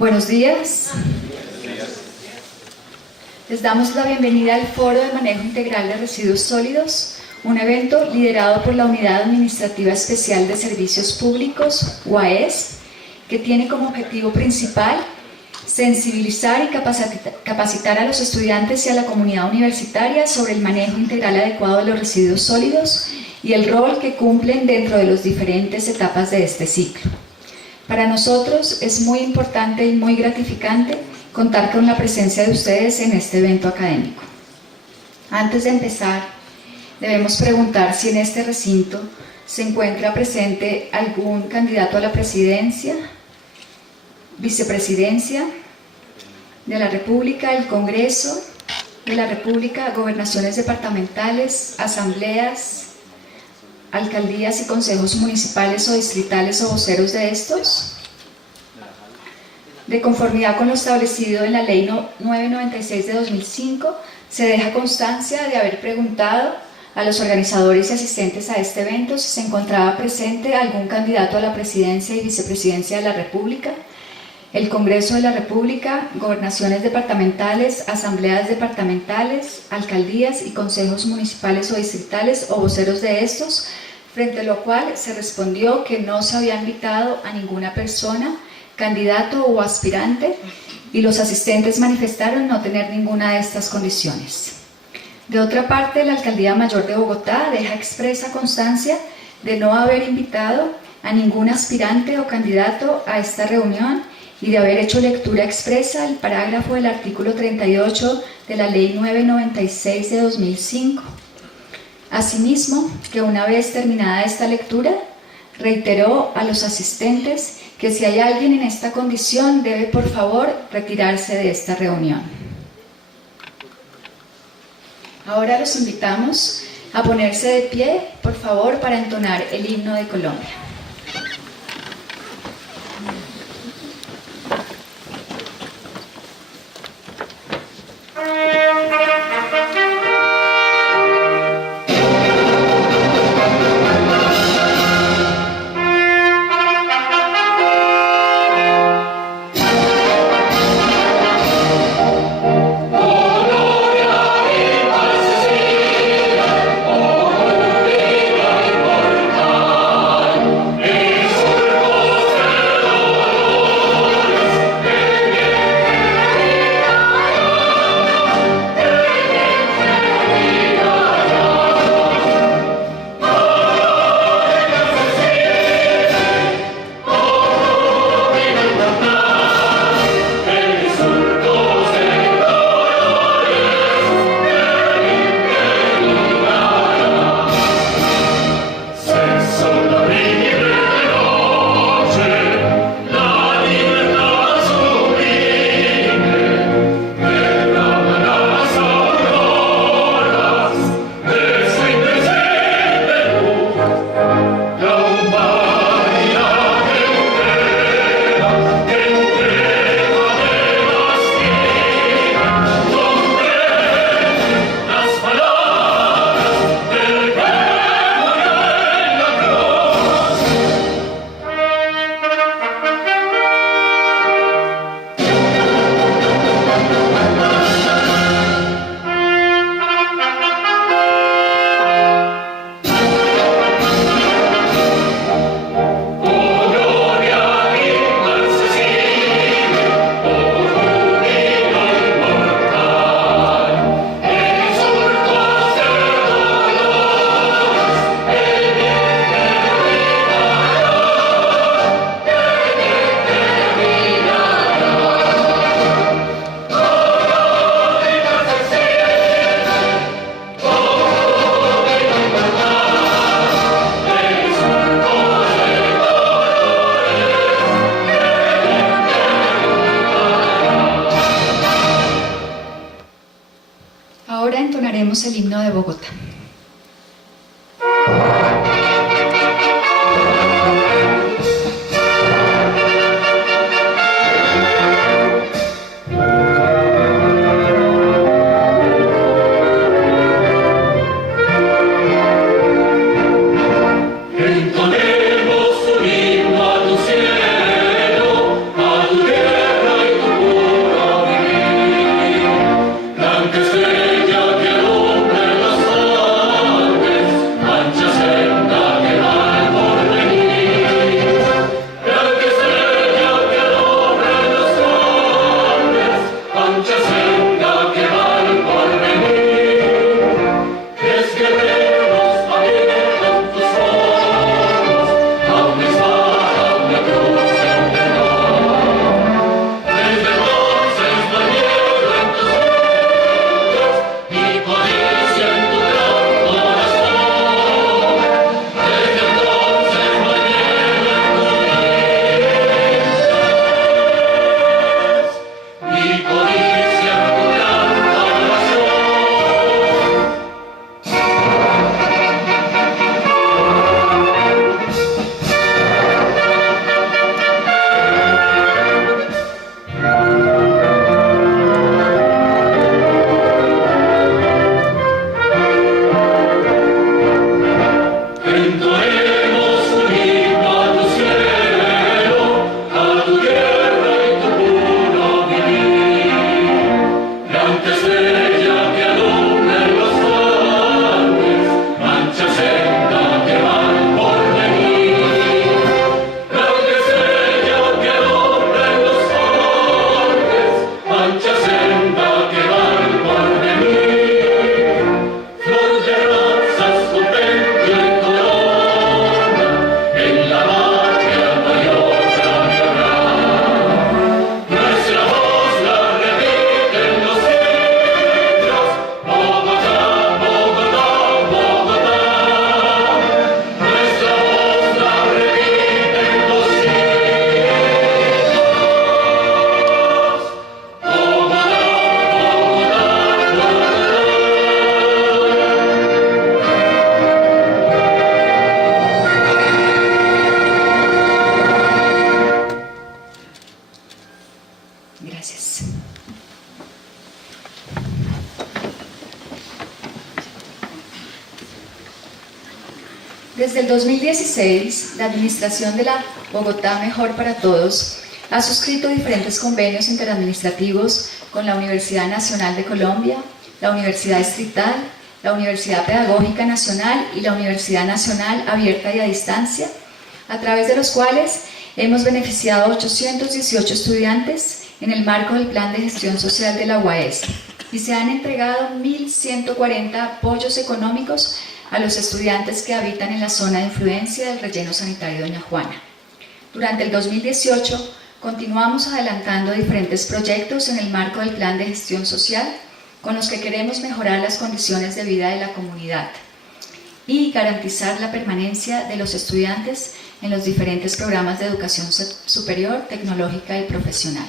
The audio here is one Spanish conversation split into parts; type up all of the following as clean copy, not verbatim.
Buenos días. Les damos la bienvenida al Foro de Manejo Integral de Residuos Sólidos, un evento liderado por la Unidad Administrativa Especial de Servicios Públicos, UAES, que tiene como objetivo principal sensibilizar y capacitar a los estudiantes y a la comunidad universitaria sobre el manejo integral adecuado de los residuos sólidos y el rol que cumplen dentro de las diferentes etapas de este ciclo. Para nosotros es muy importante y muy gratificante contar con la presencia de ustedes en este evento académico. Antes de empezar, debemos preguntar si en este recinto se encuentra presente algún candidato a la presidencia, vicepresidencia de la República, el Congreso de la República, gobernaciones departamentales, asambleas, alcaldías y consejos municipales o distritales o voceros de estos. De conformidad con lo establecido en la Ley 996 de 2005, se deja constancia de haber preguntado a los organizadores y asistentes a este evento si se encontraba presente algún candidato a la presidencia y vicepresidencia de la República, el Congreso de la República, gobernaciones departamentales, asambleas departamentales, alcaldías y consejos municipales o distritales o voceros de estos, frente a lo cual se respondió que no se había invitado a ninguna persona, candidato o aspirante, y los asistentes manifestaron no tener ninguna de estas condiciones. De otra parte, la Alcaldía Mayor de Bogotá deja expresa constancia de no haber invitado a ningún aspirante o candidato a esta reunión y de haber hecho lectura expresa del parágrafo del artículo 38 de la Ley 996 de 2005. Asimismo, que una vez terminada esta lectura, reiteró a los asistentes que si hay alguien en esta condición debe por favor retirarse de esta reunión. Ahora los invitamos a ponerse de pie, por favor, para entonar el himno de Colombia. Ahora entonaremos el himno de Bogotá. Entonemos un himno a tu cielo, a tu tierra. Gracias. Desde el 2016, la Administración de la Bogotá Mejor para Todos ha suscrito diferentes convenios interadministrativos con la Universidad Nacional de Colombia, la Universidad Distrital, la Universidad Pedagógica Nacional y la Universidad Nacional Abierta y a Distancia, a través de los cuales hemos beneficiado a 818 estudiantes en el marco del Plan de Gestión Social de la UAS y se han entregado 1.140 apoyos económicos a los estudiantes que habitan en la zona de influencia del relleno sanitario Doña Juana. Durante el 2018 continuamos adelantando diferentes proyectos en el marco del Plan de Gestión Social con los que queremos mejorar las condiciones de vida de la comunidad y garantizar la permanencia de los estudiantes en los diferentes programas de educación superior, tecnológica y profesional.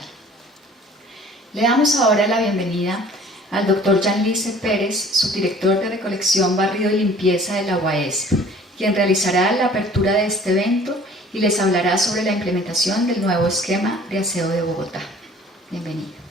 Le damos ahora la bienvenida al doctor Yanlice Pérez, subdirector de Recolección, Barrido y Limpieza de la UAS, quien realizará la apertura de este evento y les hablará sobre la implementación del nuevo esquema de aseo de Bogotá. Bienvenido.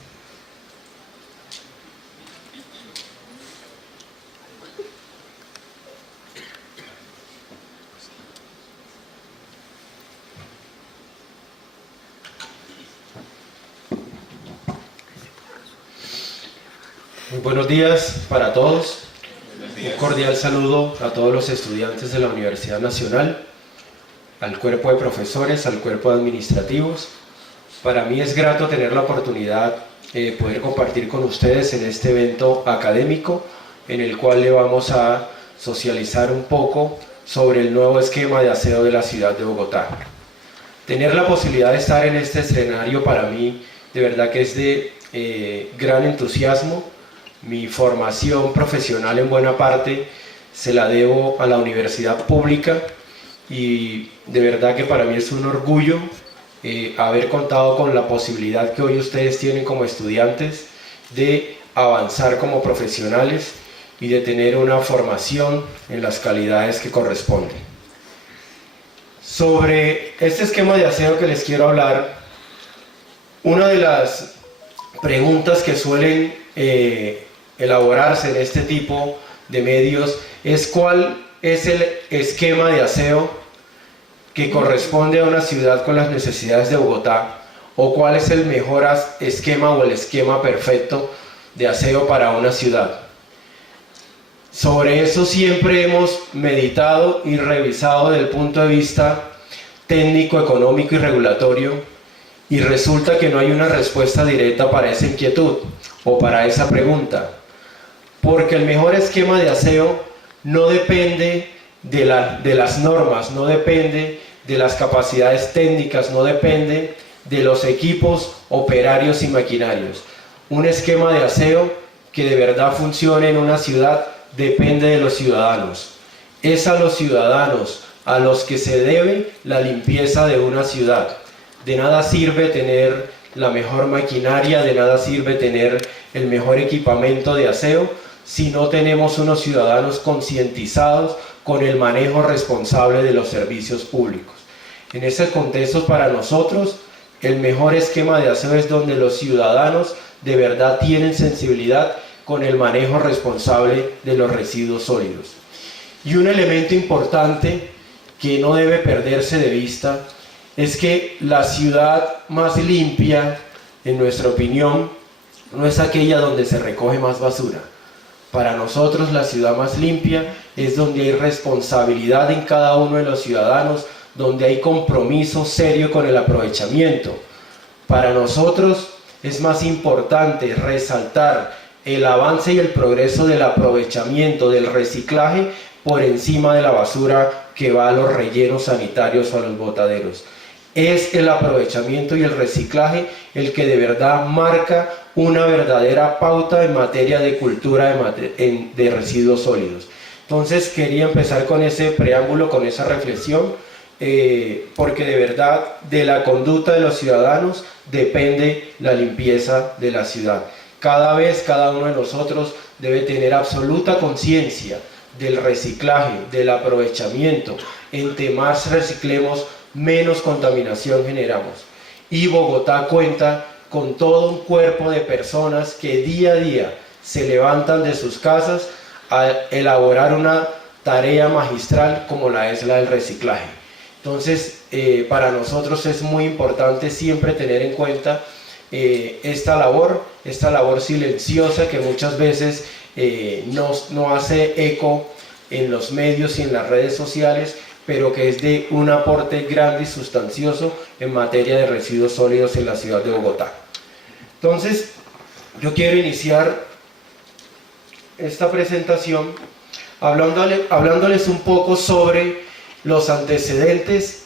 Muy buenos días para todos. Un cordial saludo a todos los estudiantes de la Universidad Nacional, al cuerpo de profesores, al cuerpo de administrativos. Para mí es grato tener la oportunidad de poder compartir con ustedes en este evento académico en el cual le vamos a socializar un poco sobre el nuevo esquema de aseo de la ciudad de Bogotá. Tener la posibilidad de estar en este escenario para mí de verdad que es de gran entusiasmo. Mi formación profesional en buena parte se la debo a la universidad pública y de verdad que para mí es un orgullo haber contado con la posibilidad que hoy ustedes tienen como estudiantes de avanzar como profesionales y de tener una formación en las calidades que corresponden. Sobre este esquema de aseo que les quiero hablar, una de las preguntas que suelen elaborarse en este tipo de medios es cuál es el esquema de aseo que corresponde a una ciudad con las necesidades de Bogotá o cuál es el mejor esquema o el esquema perfecto de aseo para una ciudad. Sobre eso siempre hemos meditado y revisado desde el punto de vista técnico, económico y regulatorio y resulta que no hay una respuesta directa para esa inquietud o para esa pregunta. Porque el mejor esquema de aseo no depende de las normas, no depende de las capacidades técnicas, no depende de los equipos operarios y maquinarios. Un esquema de aseo que de verdad funcione en una ciudad depende de los ciudadanos. Es a los ciudadanos a los que se debe la limpieza de una ciudad. De nada sirve tener la mejor maquinaria, de nada sirve tener el mejor equipamiento de aseo si no tenemos unos ciudadanos concientizados con el manejo responsable de los servicios públicos. En ese contexto, para nosotros, el mejor esquema de aseo es donde los ciudadanos de verdad tienen sensibilidad con el manejo responsable de los residuos sólidos. Y un elemento importante que no debe perderse de vista es que la ciudad más limpia, en nuestra opinión, no es aquella donde se recoge más basura. Para nosotros la ciudad más limpia es donde hay responsabilidad en cada uno de los ciudadanos, donde hay compromiso serio con el aprovechamiento. Para nosotros es más importante resaltar el avance y el progreso del aprovechamiento, del reciclaje, por encima de la basura que va a los rellenos sanitarios o a los botaderos. Es el aprovechamiento y el reciclaje el que de verdad marca una verdadera pauta en materia de cultura de residuos sólidos. Entonces quería empezar con ese preámbulo, con esa reflexión, porque de verdad de la conducta de los ciudadanos depende la limpieza de la ciudad. Cada vez, cada uno de nosotros debe tener absoluta conciencia del reciclaje, del aprovechamiento. Entre más reciclemos, menos contaminación generamos. Y Bogotá cuenta con todo un cuerpo de personas que día a día se levantan de sus casas a elaborar una tarea magistral como la es la del reciclaje. Entonces, para nosotros es muy importante siempre tener en cuenta esta labor silenciosa que muchas veces no hace eco en los medios y en las redes sociales, pero que es de un aporte grande y sustancioso en materia de residuos sólidos en la ciudad de Bogotá. Entonces, yo quiero iniciar esta presentación hablándoles un poco sobre los antecedentes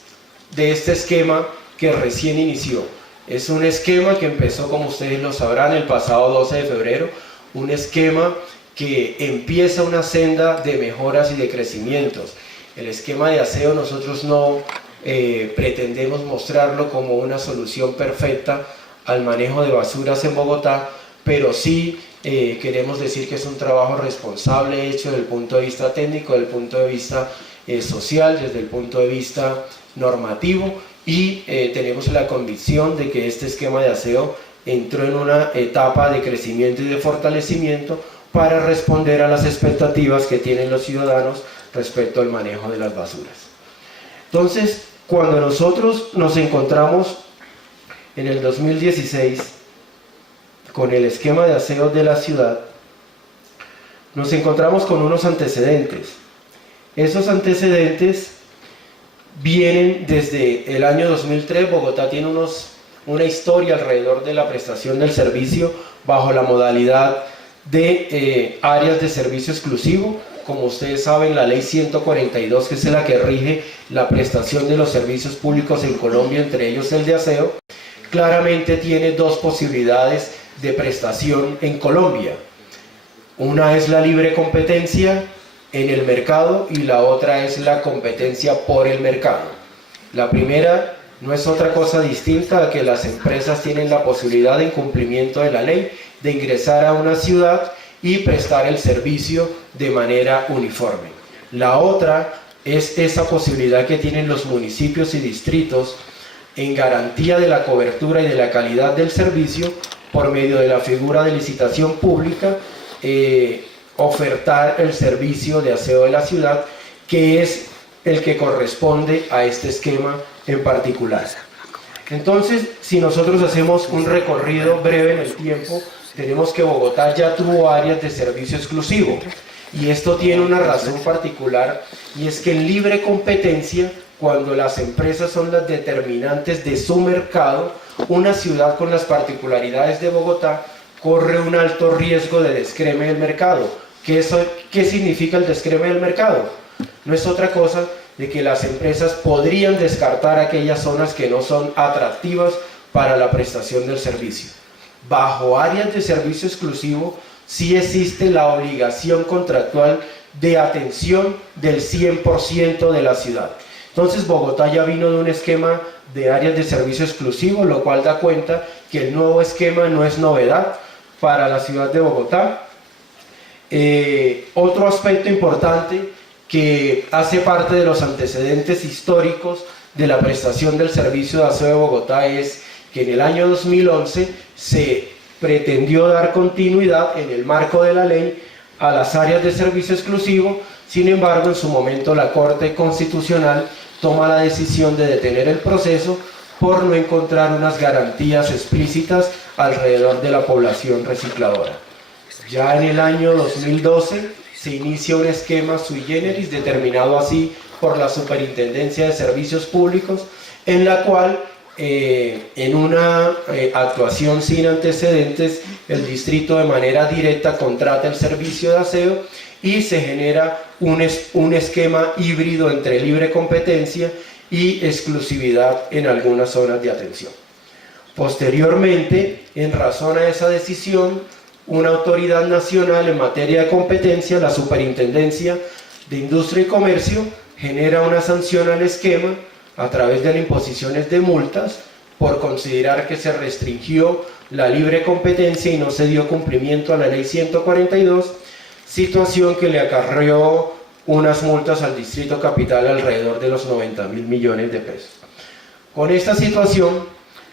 de este esquema que recién inició. Es un esquema que empezó, como ustedes lo sabrán, el pasado 12 de febrero, un esquema que empieza una senda de mejoras y de crecimientos. El esquema de aseo nosotros no pretendemos mostrarlo como una solución perfecta al manejo de basuras en Bogotá, pero sí queremos decir que es un trabajo responsable hecho desde el punto de vista técnico, desde el punto de vista social, desde el punto de vista normativo, y tenemos la convicción de que este esquema de aseo entró en una etapa de crecimiento y de fortalecimiento para responder a las expectativas que tienen los ciudadanos respecto al manejo de las basuras. Entonces, cuando nosotros nos encontramos en el 2016 con el esquema de aseo de la ciudad, nos encontramos con unos antecedentes. Esos antecedentes vienen desde el año 2003. Bogotá tiene una historia alrededor de la prestación del servicio bajo la modalidad de áreas de servicio exclusivo. Como ustedes saben, la ley 142, que es la que rige la prestación de los servicios públicos en Colombia, entre ellos el de aseo, claramente tiene dos posibilidades de prestación en Colombia. Una es la libre competencia en el mercado y la otra es la competencia por el mercado. La primera no es otra cosa distinta a que las empresas tienen la posibilidad de cumplimiento de la ley de ingresar a una ciudad y prestar el servicio de manera uniforme. La otra es esa posibilidad que tienen los municipios y distritos en garantía de la cobertura y de la calidad del servicio por medio de la figura de licitación pública, ofertar el servicio de aseo de la ciudad, que es el que corresponde a este esquema en particular. Entonces, si nosotros hacemos un recorrido breve en el tiempo, tenemos que Bogotá ya tuvo áreas de servicio exclusivo, y esto tiene una razón particular, y es que en libre competencia, cuando las empresas son las determinantes de su mercado, una ciudad con las particularidades de Bogotá corre un alto riesgo de descreme del mercado. ¿Qué significa el descreme del mercado? No es otra cosa de que las empresas podrían descartar aquellas zonas que no son atractivas para la prestación del servicio. Bajo áreas de servicio exclusivo sí existe la obligación contractual de atención del 100% de la ciudad. Entonces Bogotá ya vino de un esquema de áreas de servicio exclusivo, lo cual da cuenta que el nuevo esquema no es novedad para la ciudad de Bogotá. Otro aspecto importante que hace parte de los antecedentes históricos de la prestación del servicio de aseo de Bogotá es que en el año 2011 se pretendió dar continuidad en el marco de la ley a las áreas de servicio exclusivo. Sin embargo, en su momento la Corte Constitucional toma la decisión de detener el proceso por no encontrar unas garantías explícitas alrededor de la población recicladora. Ya en el año 2012 se inicia un esquema sui generis, determinado así por la Superintendencia de Servicios Públicos, en la cual en una actuación sin antecedentes, el distrito de manera directa contrata el servicio de aseo y se genera un esquema híbrido entre libre competencia y exclusividad en algunas zonas de atención. Posteriormente, en razón a esa decisión, una autoridad nacional en materia de competencia, la Superintendencia de Industria y Comercio, genera una sanción al esquema a través de las imposiciones de multas por considerar que se restringió la libre competencia y no se dio cumplimiento a la ley 142, situación que le acarreó unas multas al Distrito Capital alrededor de los 90.000 millones de pesos. Con esta situación,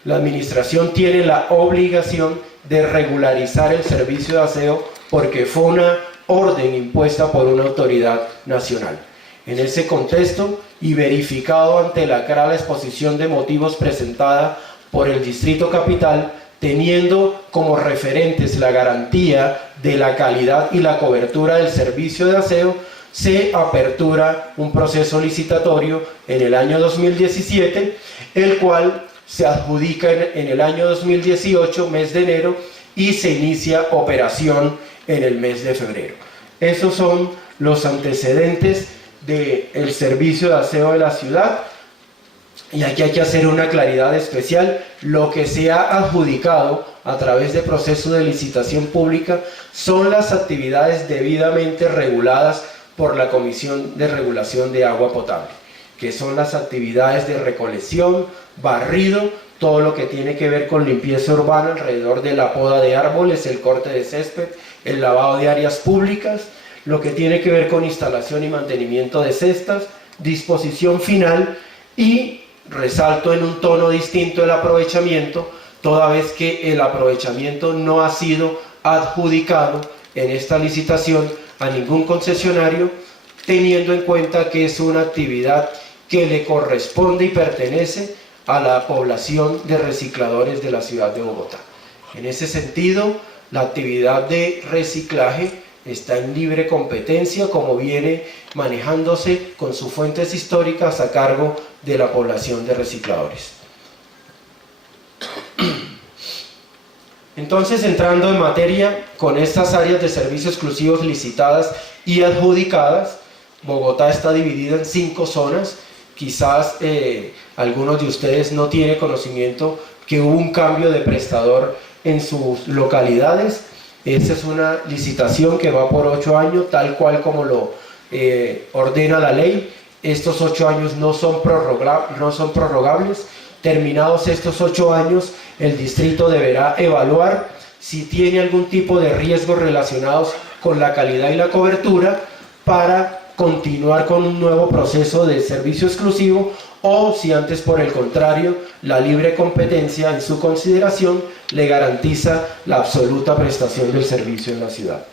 la administración tiene la obligación de regularizar el servicio de aseo porque fue una orden impuesta por una autoridad nacional. En ese contexto y verificado ante la clara exposición de motivos presentada por el Distrito Capital, teniendo como referentes la garantía de la calidad y la cobertura del servicio de aseo, se apertura un proceso licitatorio en el año 2017, el cual se adjudica en el año 2018, mes de enero, y se inicia operación en el mes de febrero. Esos son los antecedentes del servicio de aseo de la ciudad, y aquí hay que hacer una claridad especial. Lo que se ha adjudicado a través de procesos de licitación pública son las actividades debidamente reguladas por la Comisión de Regulación de Agua Potable, que son las actividades de recolección, barrido, todo lo que tiene que ver con limpieza urbana alrededor de la poda de árboles, el corte de césped, el lavado de áreas públicas, lo que tiene que ver con instalación y mantenimiento de cestas, disposición final, y resalto en un tono distinto el aprovechamiento, toda vez que el aprovechamiento no ha sido adjudicado en esta licitación a ningún concesionario, teniendo en cuenta que es una actividad que le corresponde y pertenece a la población de recicladores de la ciudad de Bogotá. En ese sentido, la actividad de reciclaje está en libre competencia, como viene manejándose con sus fuentes históricas a cargo de la población de recicladores. Entonces, entrando en materia con estas áreas de servicios exclusivos licitadas y adjudicadas, Bogotá está dividida en 5 zonas. Quizás algunos de ustedes no tienen conocimiento que hubo un cambio de prestador en sus localidades. Esta es una licitación que va por 8 años, tal cual como lo ordena la ley. Estos 8 años no son prorrogables. Terminados estos 8 años, el distrito deberá evaluar si tiene algún tipo de riesgos relacionados con la calidad y la cobertura para continuar con un nuevo proceso de servicio exclusivo, o si antes, por el contrario, la libre competencia en su consideración le garantiza la absoluta prestación del servicio en la ciudad.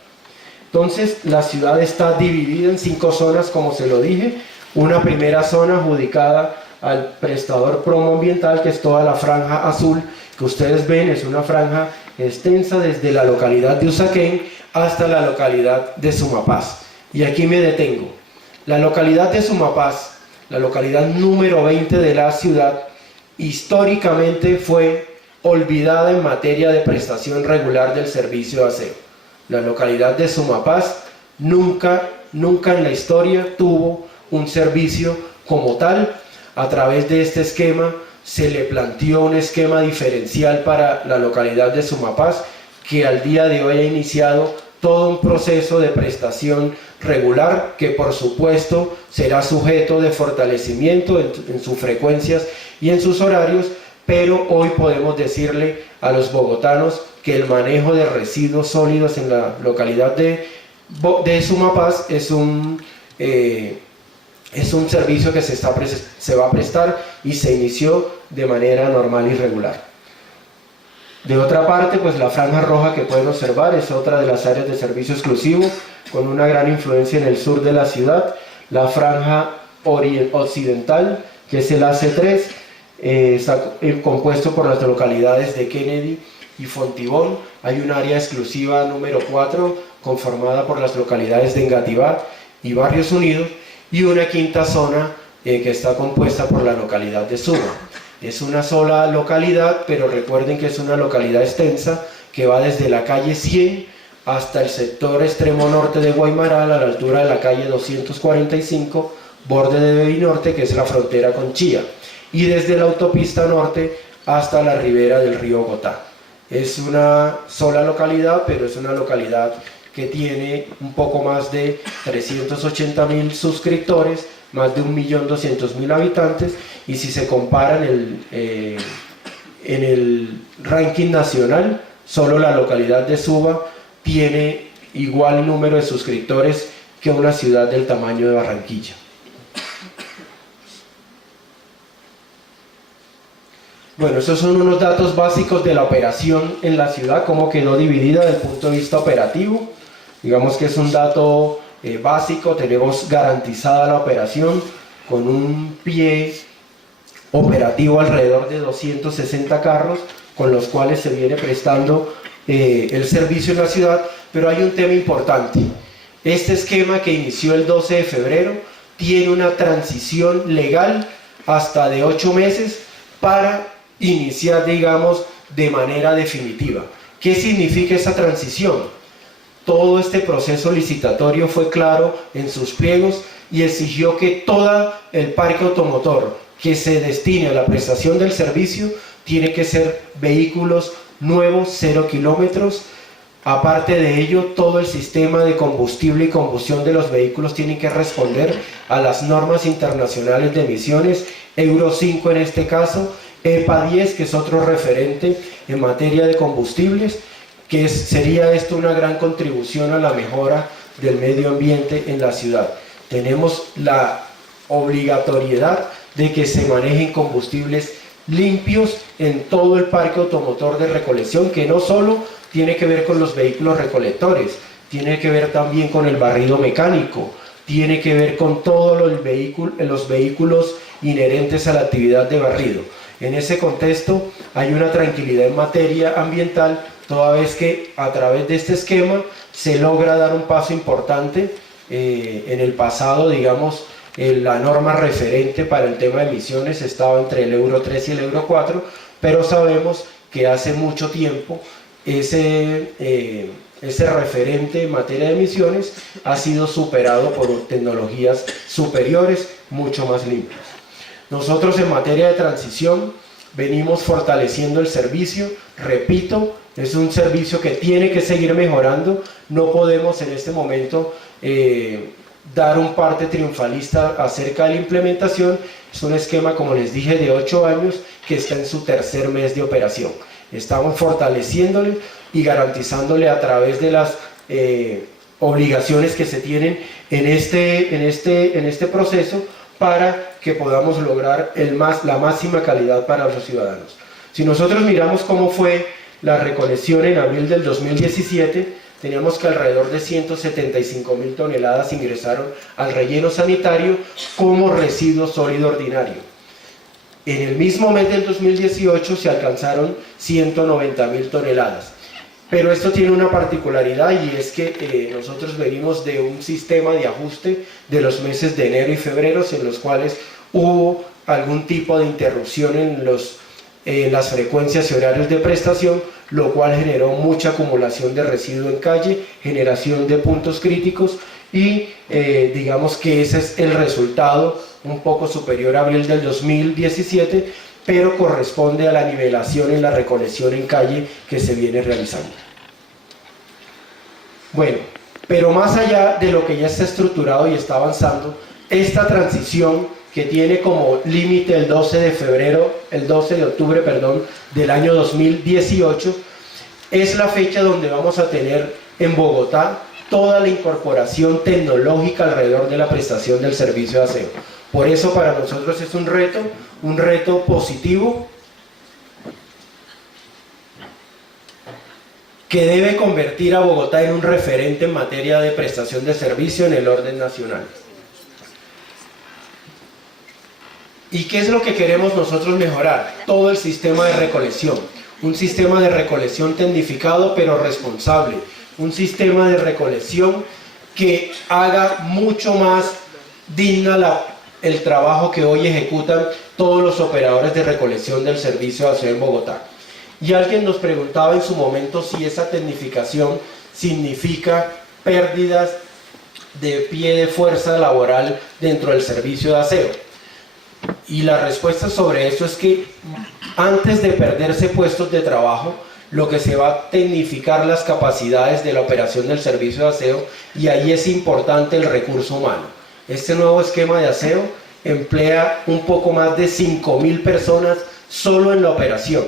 Entonces, la ciudad está dividida en 5 zonas, como se lo dije. Una primera zona adjudicada al prestador promoambiental, que es toda la franja azul que ustedes ven. Es una franja extensa desde la localidad de Usaquén hasta la localidad de Sumapaz. Y aquí me detengo. La localidad de Sumapaz, la localidad número 20 de la ciudad, históricamente fue olvidada en materia de prestación regular del servicio de aseo. La localidad de Sumapaz nunca en la historia tuvo un servicio como tal. A través de este esquema se le planteó un esquema diferencial para la localidad de Sumapaz, que al día de hoy ha iniciado todo un proceso de prestación regular, que por supuesto será sujeto de fortalecimiento en sus frecuencias y en sus horarios, pero hoy podemos decirle a los bogotanos que el manejo de residuos sólidos en la localidad de Sumapaz es un servicio que se va a prestar y se inició de manera normal y regular. De otra parte, pues la franja roja que pueden observar es otra de las áreas de servicio exclusivo con una gran influencia en el sur de la ciudad. La franja occidental, que es el AC3, está compuesto por las localidades de Kennedy y Fontibón. Hay un área exclusiva número 4 conformada por las localidades de Engativá y Barrios Unidos, y una quinta zona que está compuesta por la localidad de Suba. Es una sola localidad, pero recuerden que es una localidad extensa que va desde la calle 100 hasta el sector extremo norte de Guaymaral, a la altura de la calle 245, borde de Bevinorte, que es la frontera con Chía, y desde la autopista norte hasta la ribera del río Bogotá. Es una sola localidad, pero es una localidad que tiene un poco más de 380.000 suscriptores, más de 1.200.000 habitantes, y si se comparan en el ranking nacional, solo la localidad de Suba tiene igual número de suscriptores que una ciudad del tamaño de Barranquilla. Bueno, esos son unos datos básicos de la operación en la ciudad, cómo quedó dividida desde el punto de vista operativo. Digamos que es un dato básico, tenemos garantizada la operación con un pie operativo alrededor de 260 carros, con los cuales se viene prestando el servicio en la ciudad, pero hay un tema importante. Este esquema que inició el 12 de febrero tiene una transición legal hasta de 8 meses para iniciar, digamos, de manera definitiva. ¿Qué significa esa transición? Todo este proceso licitatorio fue claro en sus pliegos y exigió que todo el parque automotor que se destine a la prestación del servicio tiene que ser vehículos nuevos, 0 kilómetros. Aparte de ello, todo el sistema de combustible y combustión de los vehículos tiene que responder a las normas internacionales de emisiones, Euro 5 en este caso, EPA 10, que es otro referente en materia de combustibles, que sería esto una gran contribución a la mejora del medio ambiente en la ciudad. Tenemos la obligatoriedad de que se manejen combustibles limpios en todo el parque automotor de recolección, que no solo tiene que ver con los vehículos recolectores, tiene que ver también con el barrido mecánico, tiene que ver con todos los vehículos inherentes a la actividad de barrido. En ese contexto hay una tranquilidad en materia ambiental, toda vez que a través de este esquema se logra dar un paso importante. En el pasado, digamos, la norma referente para el tema de emisiones estaba entre el Euro 3 y el Euro 4, pero sabemos que hace mucho tiempo ese referente en materia de emisiones ha sido superado por tecnologías superiores, mucho más limpias. Nosotros en materia de transición venimos fortaleciendo el servicio, repito, es un servicio que tiene que seguir mejorando, no podemos en este momento dar un parte triunfalista acerca de la implementación. Es un esquema, como les dije, de 8 años que está en su tercer mes de operación. Estamos fortaleciéndole y garantizándole a través de las obligaciones que se tienen en este proceso para que podamos lograr la máxima calidad para los ciudadanos. Si nosotros miramos cómo fue la recolección en abril del 2017, teníamos que alrededor de 175.000 toneladas ingresaron al relleno sanitario como residuo sólido ordinario. En el mismo mes del 2018 se alcanzaron 190.000 toneladas. Pero esto tiene una particularidad, y es que nosotros venimos de un sistema de ajuste de los meses de enero y febrero, en los cuales hubo algún tipo de interrupción en las frecuencias y horarios de prestación, lo cual generó mucha acumulación de residuo en calle, generación de puntos críticos, y digamos que ese es el resultado un poco superior a abril del 2017, pero corresponde a la nivelación en la recolección en calle que se viene realizando. Bueno, pero más allá de lo que ya está estructurado y está avanzando, esta transición que tiene como límite el 12 de octubre, del año 2018, es la fecha donde vamos a tener en Bogotá toda la incorporación tecnológica alrededor de la prestación del servicio de aseo. Por eso para nosotros es un reto positivo que debe convertir a Bogotá en un referente en materia de prestación de servicio en el orden nacional. ¿Y qué es lo que queremos nosotros mejorar? Todo el sistema de recolección. Un sistema de recolección tecnificado pero responsable. Un sistema de recolección que haga mucho más digna el trabajo que hoy ejecutan todos los operadores de recolección del servicio de aseo en Bogotá. Y alguien nos preguntaba en su momento si esa tecnificación significa pérdidas de pie de fuerza laboral dentro del servicio de aseo. Y la respuesta sobre eso es que antes de perderse puestos de trabajo, lo que se va a tecnificar las capacidades de la operación del servicio de aseo, y ahí es importante el recurso humano. Este nuevo esquema de aseo emplea un poco más de 5.000 personas solo en la operación,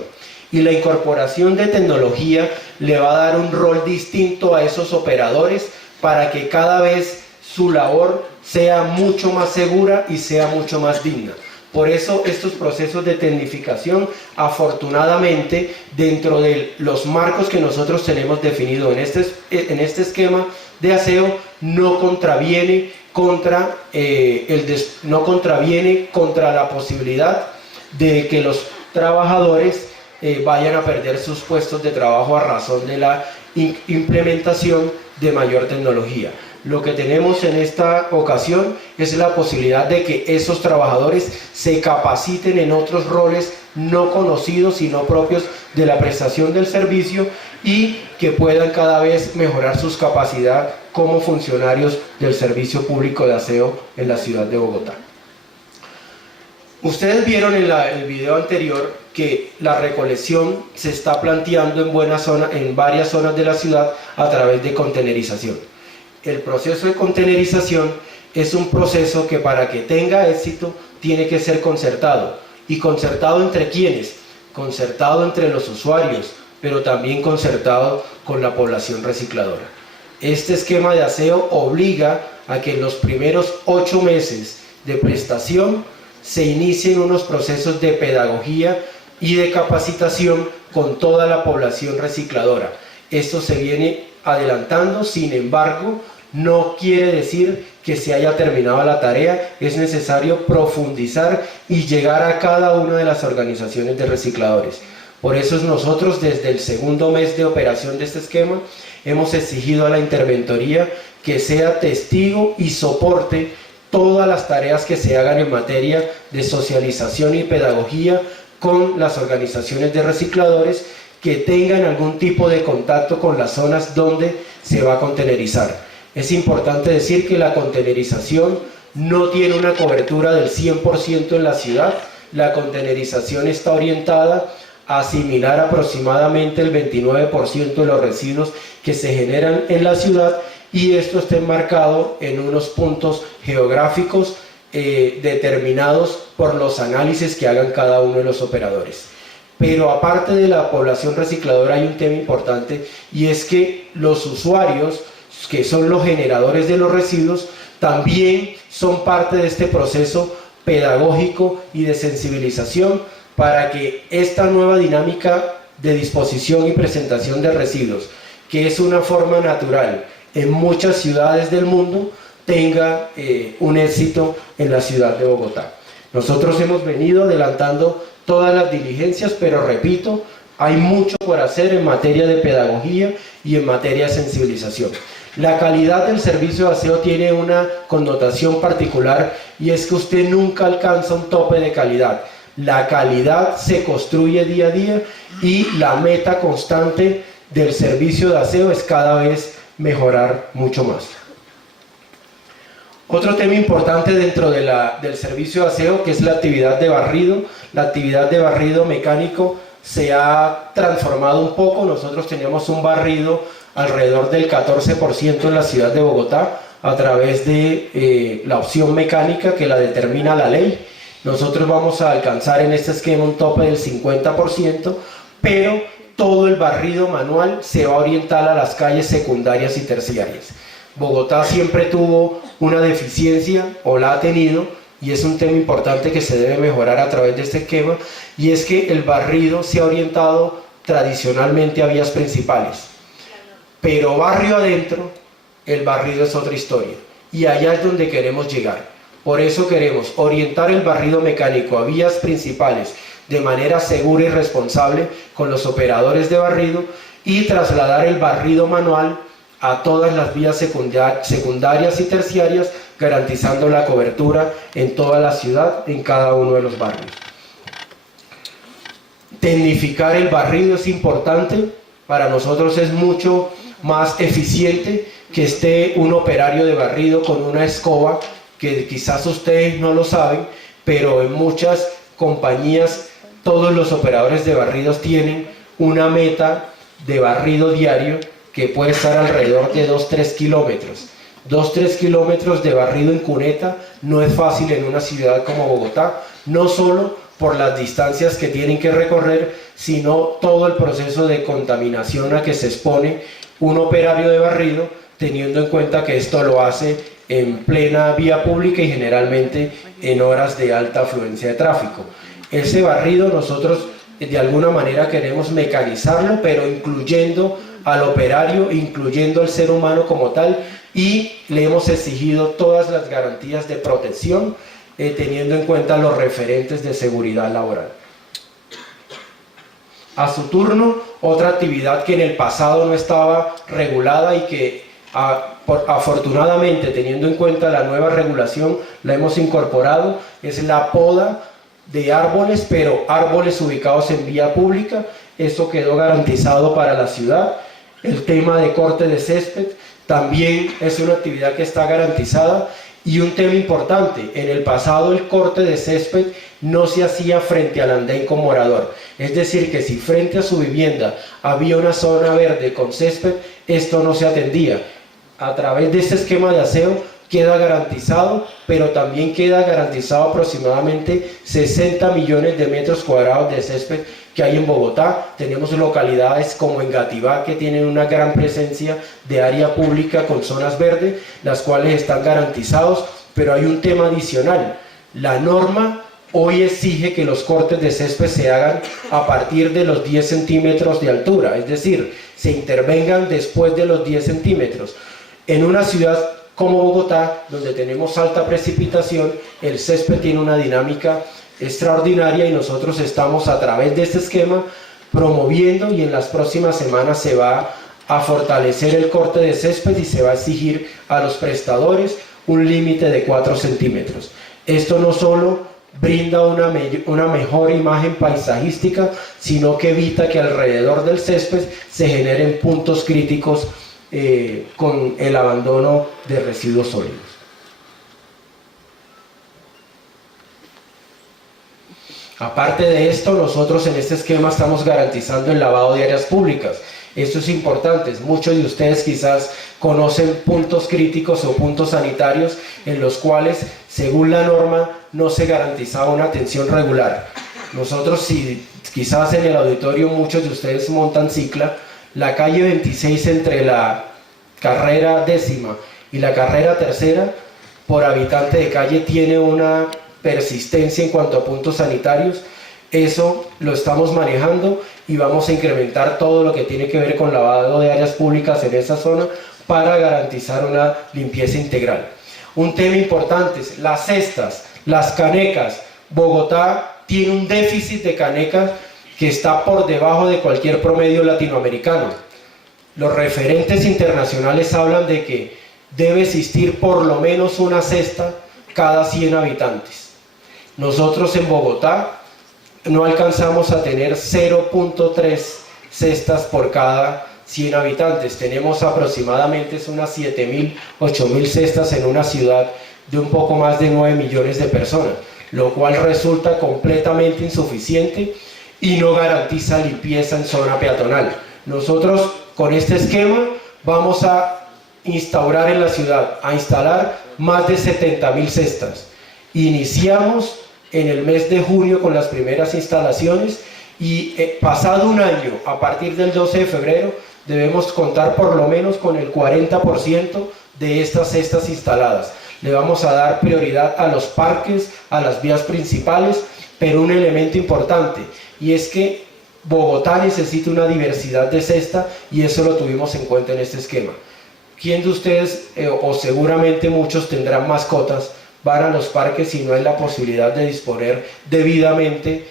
y la incorporación de tecnología le va a dar un rol distinto a esos operadores para que cada vez su labor sea mucho más segura y sea mucho más digna. Por eso estos procesos de tecnificación, afortunadamente, dentro de los marcos que nosotros tenemos definido en este esquema de aseo, no contraviene contra la posibilidad de que los trabajadores vayan a perder sus puestos de trabajo a razón de la implementación de mayor tecnología. Lo que tenemos en esta ocasión es la posibilidad de que esos trabajadores se capaciten en otros roles no conocidos sino propios de la prestación del servicio y que puedan cada vez mejorar sus capacidades como funcionarios del servicio público de aseo en la ciudad de Bogotá. Ustedes vieron en el video anterior que la recolección se está planteando en varias zonas de la ciudad a través de contenerización. El proceso de contenerización es un proceso que para que tenga éxito tiene que ser concertado. ¿Y concertado entre quiénes? Concertado entre los usuarios, pero también concertado con la población recicladora. Este esquema de aseo obliga a que en los primeros 8 meses de prestación se inicien unos procesos de pedagogía y de capacitación con toda la población recicladora. Esto se viene adelantando, sin embargo, no quiere decir que se haya terminado la tarea, es necesario profundizar y llegar a cada una de las organizaciones de recicladores. Por eso nosotros desde el segundo mes de operación de este esquema hemos exigido a la interventoría que sea testigo y soporte todas las tareas que se hagan en materia de socialización y pedagogía con las organizaciones de recicladores que tengan algún tipo de contacto con las zonas donde se va a contenerizar. Es importante decir que la contenerización no tiene una cobertura del 100% en la ciudad. La contenerización está orientada a asimilar aproximadamente el 29% de los residuos que se generan en la ciudad, y esto está enmarcado en unos puntos geográficos determinados por los análisis que hagan cada uno de los operadores. Pero aparte de la población recicladora hay un tema importante, y es que los usuarios, que son los generadores de los residuos, también son parte de este proceso pedagógico y de sensibilización para que esta nueva dinámica de disposición y presentación de residuos, que es una forma natural en muchas ciudades del mundo, tenga un éxito en la ciudad de Bogotá. Nosotros hemos venido adelantando todas las diligencias, pero repito, hay mucho por hacer en materia de pedagogía y en materia de sensibilización. La calidad del servicio de aseo tiene una connotación particular, y es que usted nunca alcanza un tope de calidad. La calidad se construye día a día, y la meta constante del servicio de aseo es cada vez mejorar mucho más. Otro tema importante dentro del servicio de aseo, que es la actividad de barrido. La actividad de barrido mecánico se ha transformado un poco. Nosotros teníamos un barrido alrededor del 14% en la ciudad de Bogotá a través de la opción mecánica que la determina la ley. Nosotros vamos a alcanzar en este esquema un tope del 50%, pero todo el barrido manual se va a orientar a las calles secundarias y terciarias. Bogotá siempre tuvo una deficiencia, o la ha tenido, y es un tema importante que se debe mejorar a través de este esquema, y es que el barrido se ha orientado tradicionalmente a vías principales, pero barrio adentro el barrido es otra historia, y allá es donde queremos llegar. Por eso queremos orientar el barrido mecánico a vías principales de manera segura y responsable con los operadores de barrido, y trasladar el barrido manual a todas las vías secundarias y terciarias, garantizando la cobertura en toda la ciudad, en cada uno de los barrios. Tecnificar el barrido es importante. Para nosotros es mucho más eficiente que esté un operario de barrido con una escoba, que quizás ustedes no lo saben, pero en muchas compañías todos los operadores de barridos tienen una meta de barrido diario que puede estar alrededor de 2-3 kilómetros. 2-3 kilómetros de barrido en cuneta no es fácil en una ciudad como Bogotá, no solo por las distancias que tienen que recorrer, sino todo el proceso de contaminación a que se expone un operario de barrido, teniendo en cuenta que esto lo hace en plena vía pública y generalmente en horas de alta afluencia de tráfico. Ese barrido nosotros de alguna manera queremos mecanizarlo, pero incluyendo al operario, incluyendo al ser humano como tal, y le hemos exigido todas las garantías de protección, teniendo en cuenta los referentes de seguridad laboral. A su turno, otra actividad que en el pasado no estaba regulada y que afortunadamente, teniendo en cuenta la nueva regulación, la hemos incorporado, es la poda de árboles, pero árboles ubicados en vía pública. Esto quedó garantizado para la ciudad. El tema de corte de césped también es una actividad que está garantizada. Y un tema importante, en el pasado el corte de césped no se hacía frente al andén con morador. Es decir, que si frente a su vivienda había una zona verde con césped, esto no se atendía. A través de este esquema de aseo queda garantizado, pero también queda garantizado aproximadamente 60 millones de metros cuadrados de césped que hay en Bogotá. Tenemos localidades como Engativá que tienen una gran presencia de área pública con zonas verdes, las cuales están garantizados, pero hay un tema adicional. La norma hoy exige que los cortes de césped se hagan a partir de los 10 centímetros de altura, es decir, se intervengan después de los 10 centímetros. En una ciudad como Bogotá, donde tenemos alta precipitación, el césped tiene una dinámica extraordinaria y nosotros estamos a través de este esquema promoviendo, y en las próximas semanas se va a fortalecer el corte de césped y se va a exigir a los prestadores un límite de 4 centímetros. Esto no solo brinda una mejor imagen paisajística, sino que evita que alrededor del césped se generen puntos críticos con el abandono de residuos sólidos. Aparte de esto, nosotros en este esquema estamos garantizando el lavado de áreas públicas. Esto es importante. Muchos de ustedes quizás conocen puntos críticos o puntos sanitarios en los cuales, según la norma, no se garantizaba una atención regular. Nosotros, si quizás en el auditorio muchos de ustedes montan cicla, la calle 26 entre la carrera 10ª y la carrera 3ª, por habitante de calle tiene una persistencia en cuanto a puntos sanitarios. Eso lo estamos manejando y vamos a incrementar todo lo que tiene que ver con lavado de áreas públicas en esa zona para garantizar una limpieza integral. Un tema importante es las cestas, las canecas. Bogotá tiene un déficit de canecas que está por debajo de cualquier promedio latinoamericano. Los referentes internacionales hablan de que debe existir por lo menos una cesta cada 100 habitantes. Nosotros en Bogotá no alcanzamos a tener 0.3 cestas por cada 100 habitantes. Tenemos aproximadamente unas 7.000, 8.000 cestas en una ciudad de un poco más de 9 millones de personas, lo cual resulta completamente insuficiente y no garantiza limpieza en zona peatonal. Nosotros con este esquema vamos a instaurar en la ciudad, a instalar más de 70.000 cestas. Iniciamos en el mes de junio con las primeras instalaciones y pasado un año, a partir del 12 de febrero, debemos contar por lo menos con el 40% de estas cestas instaladas. Le vamos a dar prioridad a los parques, a las vías principales, pero un elemento importante, y es que Bogotá necesita una diversidad de cesta y eso lo tuvimos en cuenta en este esquema. ¿Quién de ustedes, o seguramente muchos tendrán mascotas, van a los parques y no hay la posibilidad de disponer debidamente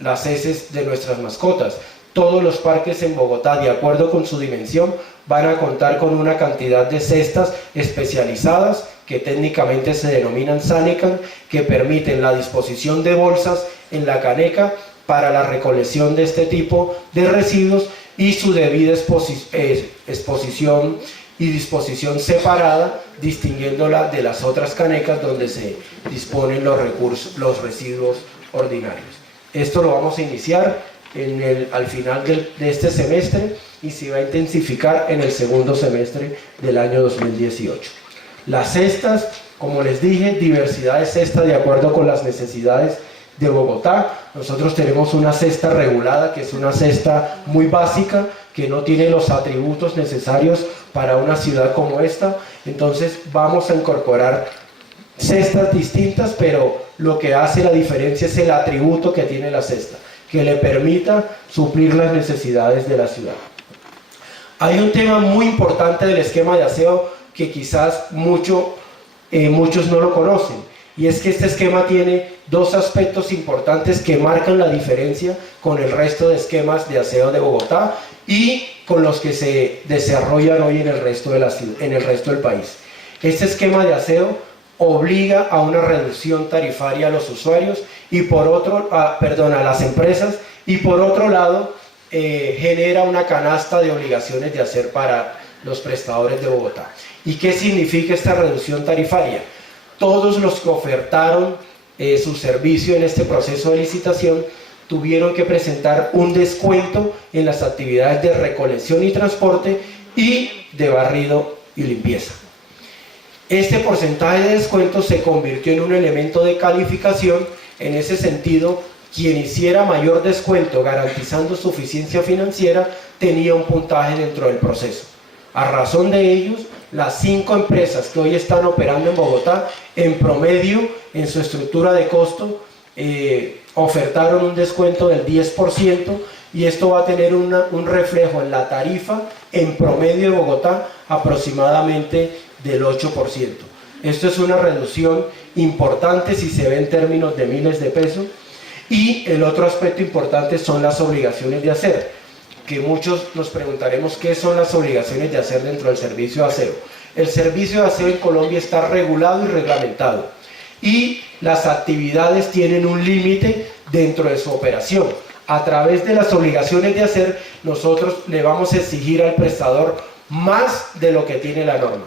las heces de nuestras mascotas? Todos los parques en Bogotá, de acuerdo con su dimensión, van a contar con una cantidad de cestas especializadas que técnicamente se denominan Sanecan, que permiten la disposición de bolsas en la caneca para la recolección de este tipo de residuos y su debida exposición y disposición separada, distinguiéndola de las otras canecas donde se disponen los residuos ordinarios. Esto lo vamos a iniciar al final de este semestre y se va a intensificar en el segundo semestre del año 2018. Las cestas, como les dije, diversidad de cesta de acuerdo con las necesidades de Bogotá. Nosotros tenemos una cesta regulada, que es una cesta muy básica, que no tiene los atributos necesarios para una ciudad como esta. Entonces vamos a incorporar cestas distintas, pero lo que hace la diferencia es el atributo que tiene la cesta, que le permita suplir las necesidades de la ciudad. Hay un tema muy importante del esquema de aseo que quizás muchos no lo conocen, y es que este esquema tiene dos aspectos importantes que marcan la diferencia con el resto de esquemas de aseo de Bogotá y con los que se desarrollan hoy en el resto del país. Este esquema de aseo obliga a una reducción tarifaria a los usuarios y a las empresas, y por otro lado genera una canasta de obligaciones de hacer para los prestadores de Bogotá. ¿Y qué significa esta reducción tarifaria? Todos los que ofertaron su servicio en este proceso de licitación tuvieron que presentar un descuento en las actividades de recolección y transporte y de barrido y limpieza. Este porcentaje de descuento se convirtió en un elemento de calificación. En ese sentido, quien hiciera mayor descuento garantizando suficiencia financiera tenía un puntaje dentro del proceso. A razón de ellos, las 5 empresas que hoy están operando en Bogotá, en promedio, en su estructura de costo, ofertaron un descuento del 10%, y esto va a tener un reflejo en la tarifa en promedio de Bogotá aproximadamente del 8%. Esto es una reducción importante si se ve en términos de miles de pesos. Y el otro aspecto importante son las obligaciones de hacer, que muchos nos preguntaremos qué son las obligaciones de hacer dentro del servicio de aseo. El servicio de aseo en Colombia está regulado y reglamentado, y las actividades tienen un límite dentro de su operación. A través de las obligaciones de hacer, nosotros le vamos a exigir al prestador más de lo que tiene la norma,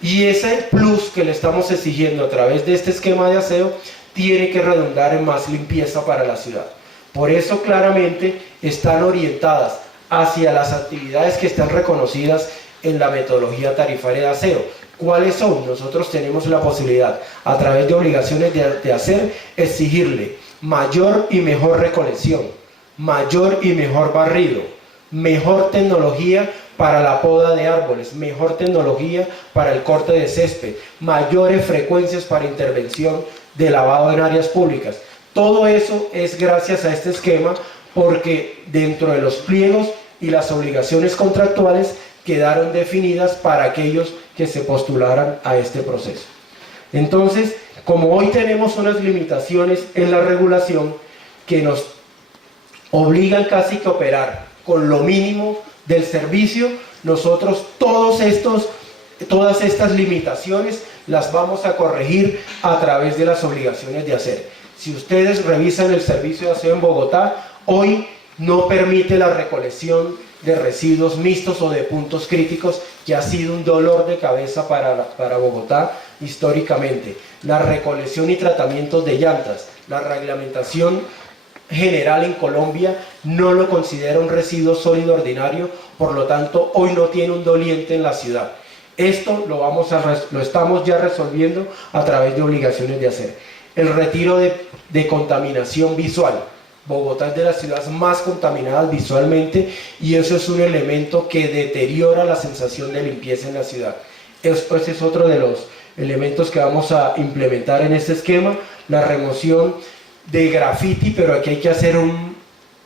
y ese plus que le estamos exigiendo a través de este esquema de aseo tiene que redundar en más limpieza para la ciudad. Por eso claramente están orientadas hacia las actividades que están reconocidas en la metodología tarifaria de aseo. ¿Cuáles son? Nosotros tenemos la posibilidad, a través de obligaciones de hacer, exigirle mayor y mejor recolección, mayor y mejor barrido, mejor tecnología para la poda de árboles, mejor tecnología para el corte de césped, mayores frecuencias para intervención de lavado en áreas públicas. Todo eso es gracias a este esquema, porque dentro de los pliegos y las obligaciones contractuales quedaron definidas para aquellos que se postularan a este proceso. Entonces, como hoy tenemos unas limitaciones en la regulación que nos obligan casi que a operar con lo mínimo del servicio, nosotros todas estas limitaciones las vamos a corregir a través de las obligaciones de hacer. Si ustedes revisan el servicio de aseo en Bogotá, hoy no permite la recolección de residuos mixtos o de puntos críticos, que ha sido un dolor de cabeza para Bogotá históricamente. La recolección y tratamientos de llantas, la reglamentación general en Colombia no lo considera un residuo sólido ordinario, por lo tanto hoy no tiene un doliente en la ciudad. Esto lo estamos ya resolviendo a través de obligaciones de hacer. El retiro de contaminación visual. Bogotá es de las ciudades más contaminadas visualmente, y eso es un elemento que deteriora la sensación de limpieza en la ciudad. Ese es otro de los elementos que vamos a implementar en este esquema, la remoción de grafiti, pero aquí hay que hacer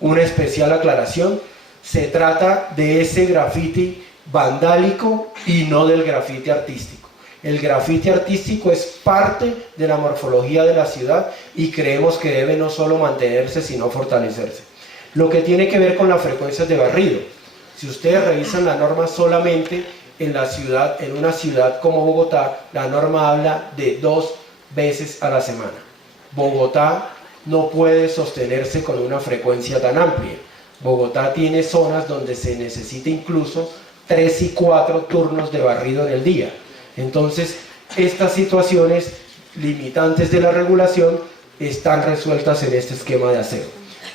una especial aclaración. Se trata de ese grafiti vandálico y no del grafiti artístico. El grafiti artístico es parte de la morfología de la ciudad y creemos que debe no solo mantenerse, sino fortalecerse. Lo que tiene que ver con las frecuencias de barrido. Si ustedes revisan la norma solamente en una ciudad como Bogotá, la norma habla de 2 veces a la semana. Bogotá no puede sostenerse con una frecuencia tan amplia. Bogotá tiene zonas donde se necesita incluso 3 y 4 turnos de barrido en el día. Entonces, estas situaciones limitantes de la regulación están resueltas en este esquema de aseo.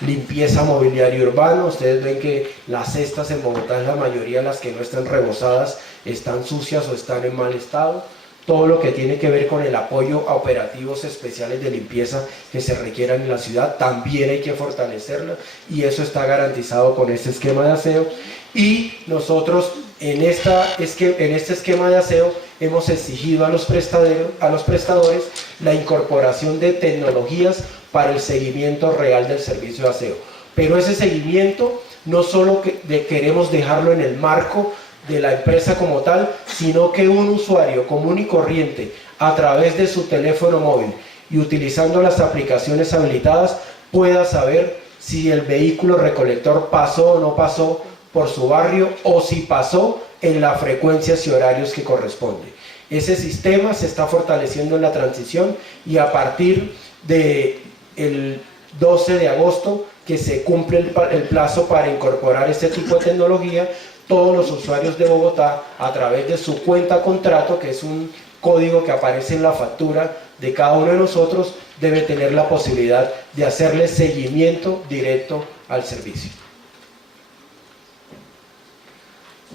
Limpieza mobiliario urbano. Ustedes ven que las cestas en Bogotá, la mayoría de las que no están rebozadas, están sucias o están en mal estado. todo lo que tiene que ver con el apoyo a operativos especiales de limpieza que se requieran en la ciudad, también hay que fortalecerla y eso está garantizado con este esquema de aseo. Y nosotros en este esquema de aseo hemos exigido a los prestadores la incorporación de tecnologías para el seguimiento real del servicio de aseo. Pero ese seguimiento no solo queremos dejarlo en el marco de la empresa como tal, sino que un usuario común y corriente a través de su teléfono móvil y utilizando las aplicaciones habilitadas pueda saber si el vehículo recolector pasó o no pasó por su barrio o si pasó en las frecuencias y horarios que corresponde. Ese sistema se está fortaleciendo en la transición y a partir del 12 de agosto que se cumple el plazo para incorporar este tipo de tecnología, todos los usuarios de Bogotá, a través de su cuenta contrato, que es un código que aparece en la factura de cada uno de nosotros, debe tener la posibilidad de hacerle seguimiento directo al servicio.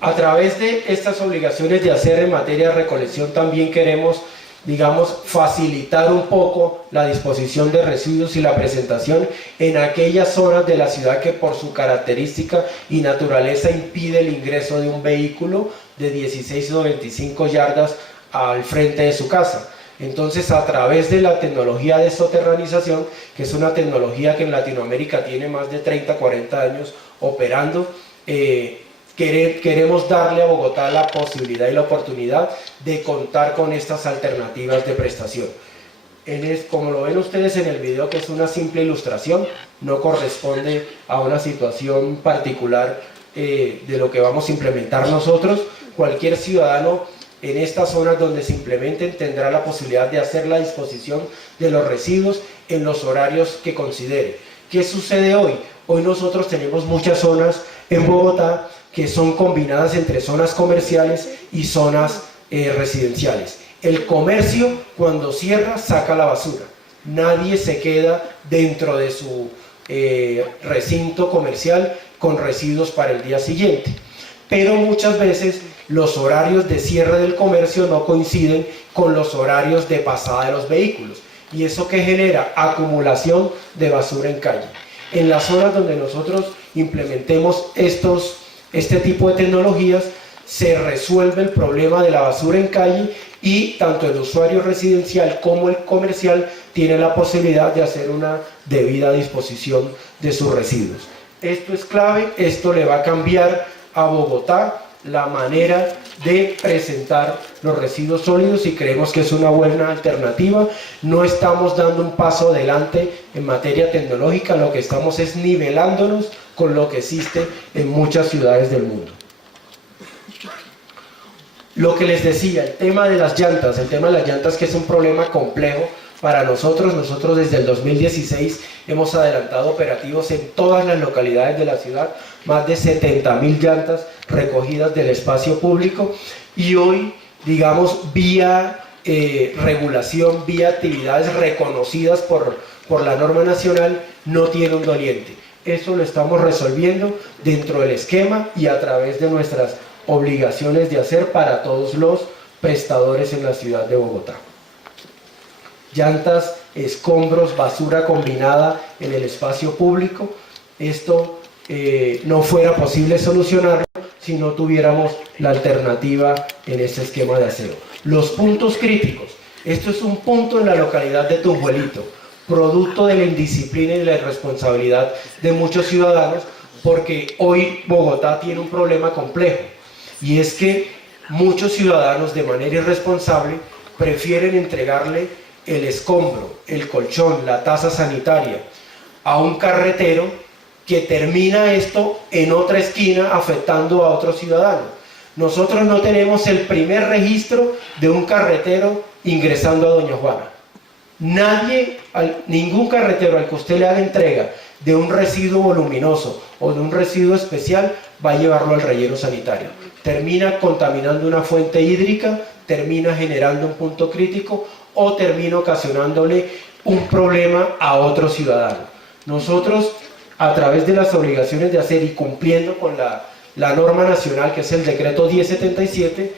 A través de estas obligaciones de hacer en materia de recolección también queremos, facilitar un poco la disposición de residuos y la presentación en aquellas zonas de la ciudad que por su característica y naturaleza impide el ingreso de un vehículo de 16 o 25 yardas al frente de su casa. Entonces, a través de la tecnología de soterranización, que es una tecnología que en Latinoamérica tiene más de 30, 40 años operando, queremos darle a Bogotá la posibilidad y la oportunidad de contar con estas alternativas de prestación. Como lo ven ustedes en el video, que es una simple ilustración, no corresponde a una situación particular de lo que vamos a implementar nosotros. Cualquier ciudadano en estas zonas donde se implementen tendrá la posibilidad de hacer la disposición de los residuos en los horarios que considere. ¿Qué sucede hoy? Hoy nosotros tenemos muchas zonas en Bogotá que son combinadas entre zonas comerciales y zonas residenciales. El comercio, cuando cierra, saca la basura. Nadie se queda dentro de su recinto comercial con residuos para el día siguiente. Pero muchas veces los horarios de cierre del comercio no coinciden con los horarios de pasada de los vehículos. ¿Y eso qué genera? Acumulación de basura en calle. En las zonas donde nosotros implementemos este tipo de tecnologías, se resuelve el problema de la basura en calle y tanto el usuario residencial como el comercial tiene la posibilidad de hacer una debida disposición de sus residuos. Esto es clave, esto le va a cambiar a Bogotá la manera de presentar los residuos sólidos y creemos que es una buena alternativa. No estamos dando un paso adelante en materia tecnológica, lo que estamos es nivelándonos con lo que existe en muchas ciudades del mundo. Lo que les decía, el tema de las llantas que es un problema complejo para nosotros. Nosotros desde el 2016 hemos adelantado operativos en todas las localidades de la ciudad, más de 70.000 llantas recogidas del espacio público y hoy, vía regulación, vía actividades reconocidas por la norma nacional, no tiene un doliente. Eso lo estamos resolviendo dentro del esquema y a través de nuestras obligaciones de hacer para todos los prestadores en la ciudad de Bogotá. Llantas, escombros, basura combinada en el espacio público. Esto no fuera posible solucionarlo si no tuviéramos la alternativa en este esquema de aseo. Los puntos críticos. Esto es un punto en la localidad de Tunjuelito, producto de la indisciplina y la irresponsabilidad de muchos ciudadanos, porque hoy Bogotá tiene un problema complejo y es que muchos ciudadanos de manera irresponsable prefieren entregarle el escombro, el colchón, la taza sanitaria a un carretero que termina esto en otra esquina afectando a otro ciudadano. Nosotros no tenemos el primer registro de un carretero ingresando a Doña Juana. Ningún carretero al que usted le haga entrega de un residuo voluminoso o de un residuo especial va a llevarlo al relleno sanitario. Termina contaminando una fuente hídrica, termina generando un punto crítico o termina ocasionándole un problema a otro ciudadano. Nosotros, a través de las obligaciones de hacer y cumpliendo con la norma nacional, que es el decreto 1077,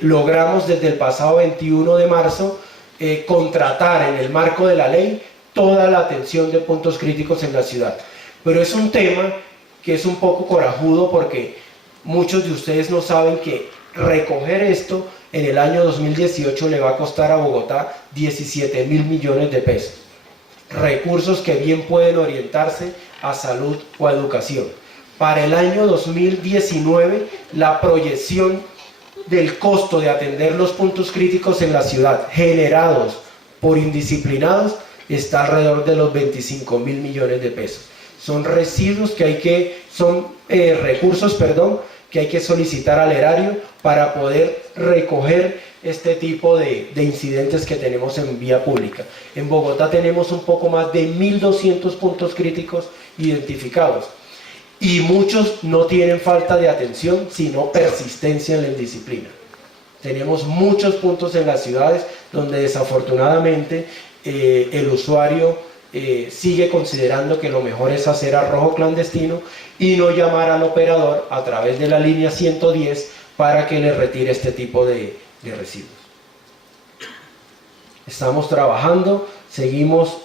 logramos desde el pasado 21 de marzo contratar en el marco de la ley toda la atención de puntos críticos en la ciudad. Pero es un tema que es un poco corajudo porque muchos de ustedes no saben que recoger esto en el año 2018 le va a costar a Bogotá 17.000 millones de pesos. Recursos que bien pueden orientarse a salud o a educación. Para el año 2019, la proyección del costo de atender los puntos críticos en la ciudad generados por indisciplinados está alrededor de los 25.000 millones de pesos. Son residuos recursos que hay que solicitar al erario para poder recoger este tipo de incidentes que tenemos en vía pública. En Bogotá tenemos un poco más de 1.200 puntos críticos identificados y muchos no tienen falta de atención, sino persistencia en la indisciplina. Tenemos muchos puntos en las ciudades donde desafortunadamente el usuario sigue considerando que lo mejor es hacer arrojo clandestino y no llamar al operador a través de la línea 110 para que le retire este tipo de residuos. Estamos trabajando, seguimos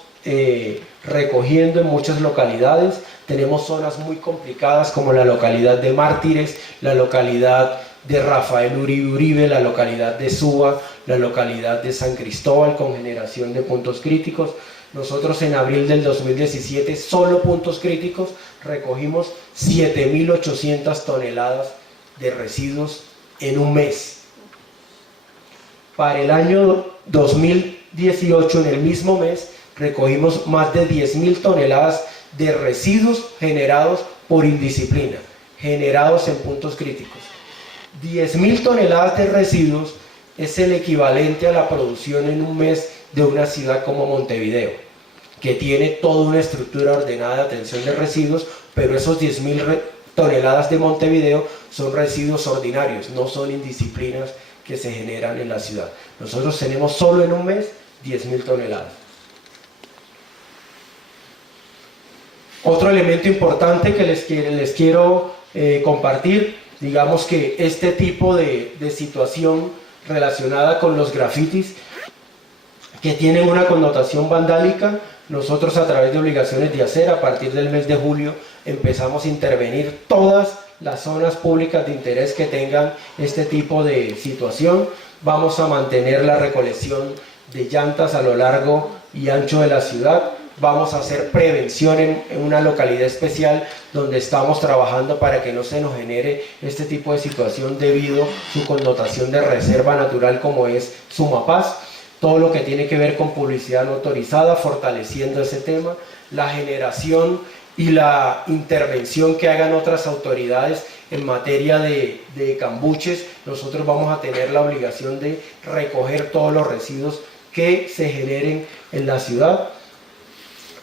recogiendo en muchas localidades. Tenemos zonas muy complicadas como la localidad de Mártires, la localidad de Rafael Uribe Uribe, la localidad de Suba, la localidad de San Cristóbal con generación de puntos críticos. Nosotros en abril del 2017, solo puntos críticos, recogimos 7.800 toneladas de residuos en un mes. Para el año 2018, en el mismo mes, recogimos más de 10.000 toneladas de residuos generados por indisciplina, generados en puntos críticos. 10.000 toneladas de residuos es el equivalente a la producción en un mes de una ciudad como Montevideo, que tiene toda una estructura ordenada de atención de residuos, pero esos 10.000 toneladas de Montevideo son residuos ordinarios, no son indisciplinas que se generan en la ciudad. Nosotros tenemos solo en un mes 10.000 toneladas. Otro elemento importante que les quiero compartir, digamos que este tipo de situación relacionada con los grafitis que tienen una connotación vandálica, nosotros a través de obligaciones de hacer, a partir del mes de julio, empezamos a intervenir todas las zonas públicas de interés que tengan este tipo de situación. Vamos a mantener la recolección de llantas a lo largo y ancho de la ciudad. Vamos a hacer prevención en una localidad especial donde estamos trabajando para que no se nos genere este tipo de situación debido a su connotación de reserva natural como es Sumapaz. Todo lo que tiene que ver con publicidad no autorizada, fortaleciendo ese tema, la generación y la intervención que hagan otras autoridades en materia de cambuches. Nosotros vamos a tener la obligación de recoger todos los residuos que se generen en la ciudad.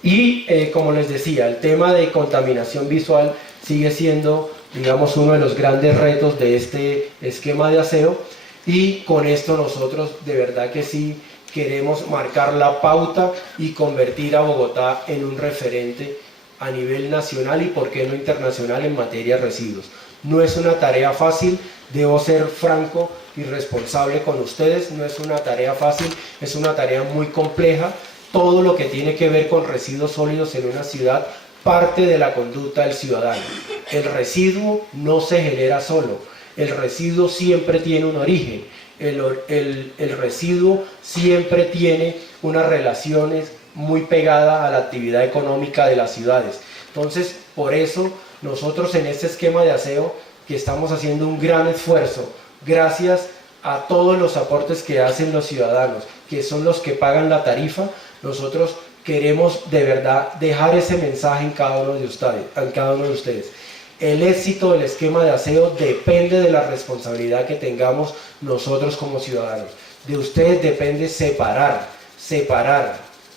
Y como les decía, el tema de contaminación visual sigue siendo, digamos, uno de los grandes retos de este esquema de aseo, y con esto nosotros de verdad que sí queremos marcar la pauta y convertir a Bogotá en un referente a nivel nacional y por qué no internacional en materia de residuos. No es una tarea fácil, debo ser franco y responsable con ustedes, no es una tarea fácil, es una tarea muy compleja. Todo lo que tiene que ver con residuos sólidos en una ciudad parte de la conducta del ciudadano. El residuo no se genera solo, el residuo siempre tiene un origen, el residuo siempre tiene unas relaciones muy pegadas a la actividad económica de las ciudades. Entonces, por eso nosotros en este esquema de aseo, que estamos haciendo un gran esfuerzo, gracias a todos los aportes que hacen los ciudadanos, que son los que pagan la tarifa, nosotros queremos de verdad dejar ese mensaje en cada uno de ustedes. El éxito del esquema de aseo depende de la responsabilidad que tengamos nosotros como ciudadanos. De ustedes depende separar.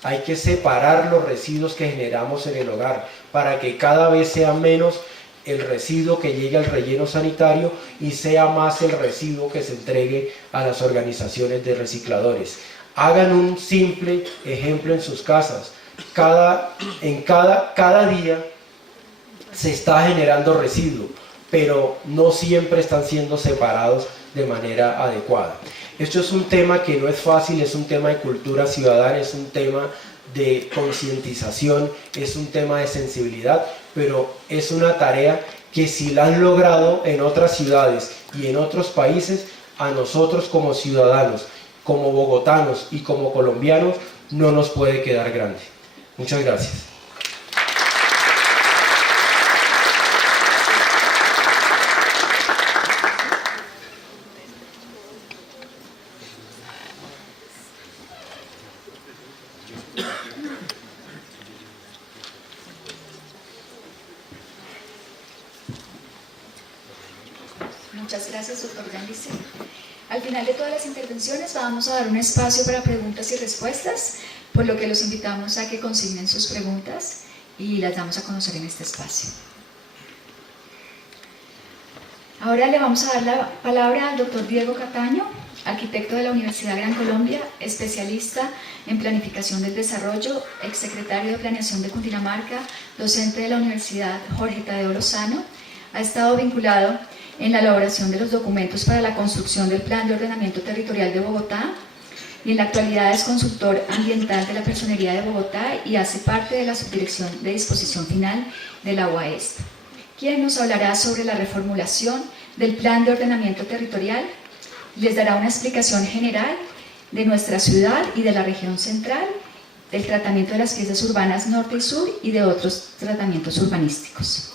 Hay que separar los residuos que generamos en el hogar para que cada vez sea menos el residuo que llegue al relleno sanitario y sea más el residuo que se entregue a las organizaciones de recicladores. Hagan un simple ejemplo en sus casas. Cada día se está generando residuo. pero no siempre están siendo separados de manera adecuada. Esto es un tema que no es fácil, es un tema de cultura ciudadana, es un tema de concientización, es un tema de sensibilidad, pero es una tarea que si la han logrado en otras ciudades y en otros países, a nosotros como ciudadanos, como bogotanos y como colombianos, no nos puede quedar grande. Muchas gracias. Muchas gracias, doctor Yandice. Al final de todas las intervenciones vamos a dar un espacio para preguntas y respuestas, por lo que los invitamos a que consignen sus preguntas y las damos a conocer en este espacio. Ahora le vamos a dar la palabra al doctor Diego Cataño, arquitecto de la Universidad Gran Colombia, especialista en planificación del desarrollo, exsecretario de Planeación de Cundinamarca, docente de la Universidad Jorge Tadeo Lozano. Ha estado vinculado en la elaboración de los documentos para la construcción del Plan de Ordenamiento Territorial de Bogotá y en la actualidad es consultor ambiental de la Personería de Bogotá y hace parte de la Subdirección de Disposición Final de la UAESP, quien nos hablará sobre la reformulación del Plan de Ordenamiento Territorial. Les dará una explicación general de nuestra ciudad y de la región central, del tratamiento de las piezas urbanas norte y sur y de otros tratamientos urbanísticos.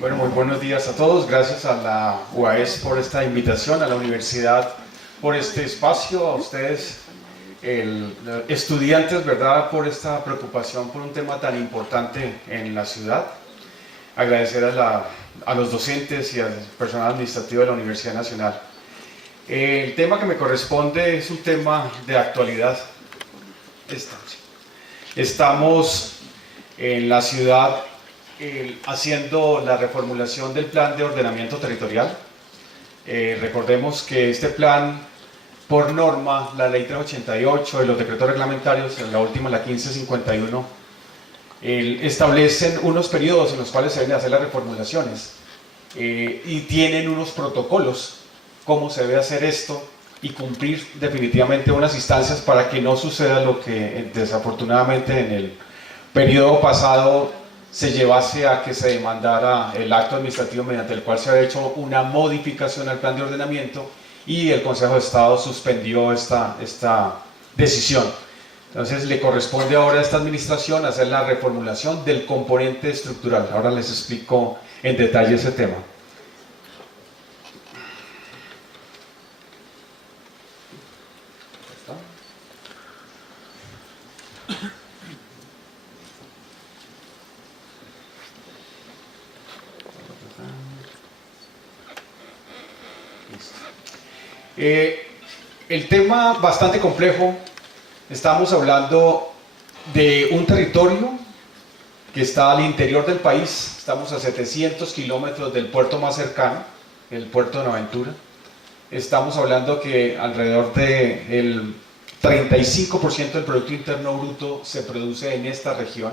Bueno, muy buenos días a todos. Gracias a la UAES por esta invitación, a la universidad por este espacio, a ustedes, estudiantes, ¿verdad?, por esta preocupación por un tema tan importante en la ciudad. Agradecer a los docentes y al personal administrativo de la Universidad Nacional. El tema que me corresponde es un tema de actualidad. Estamos en la ciudad haciendo la reformulación del Plan de Ordenamiento Territorial. Recordemos que este plan, por norma, la Ley 388 y los decretos reglamentarios, la última, la 1551, establecen unos periodos en los cuales se deben hacer las reformulaciones y tienen unos protocolos, cómo se debe hacer esto y cumplir definitivamente unas instancias para que no suceda lo que desafortunadamente en el periodo pasado se llevase a que se demandara el acto administrativo mediante el cual se había hecho una modificación al plan de ordenamiento y el Consejo de Estado suspendió esta decisión. Entonces le corresponde ahora a esta administración hacer la reformulación del componente estructural. Ahora les explico en detalle ese tema. El tema bastante complejo. Estamos hablando de un territorio que está al interior del país. Estamos a 700 kilómetros del puerto más cercano, el puerto de Buenaventura. Estamos hablando que alrededor del 35% del Producto Interno Bruto se produce en esta región.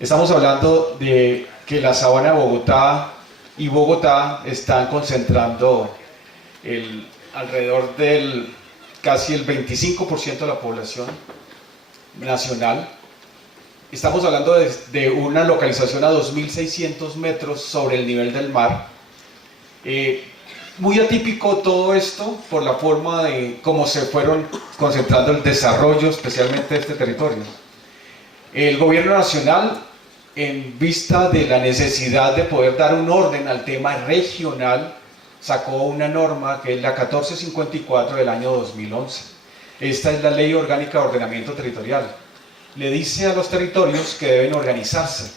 Estamos hablando de que la sabana de Bogotá y Bogotá están concentrando alrededor del casi el 25% de la población nacional. Estamos hablando de una localización a 2.600 metros sobre el nivel del mar. Muy atípico todo esto por la forma de cómo se fueron concentrando el desarrollo, especialmente de este territorio. El gobierno nacional, en vista de la necesidad de poder dar un orden al tema regional, sacó una norma que es la 1454 del año 2011. Esta es la Ley Orgánica de Ordenamiento Territorial. Le dice a los territorios que deben organizarse,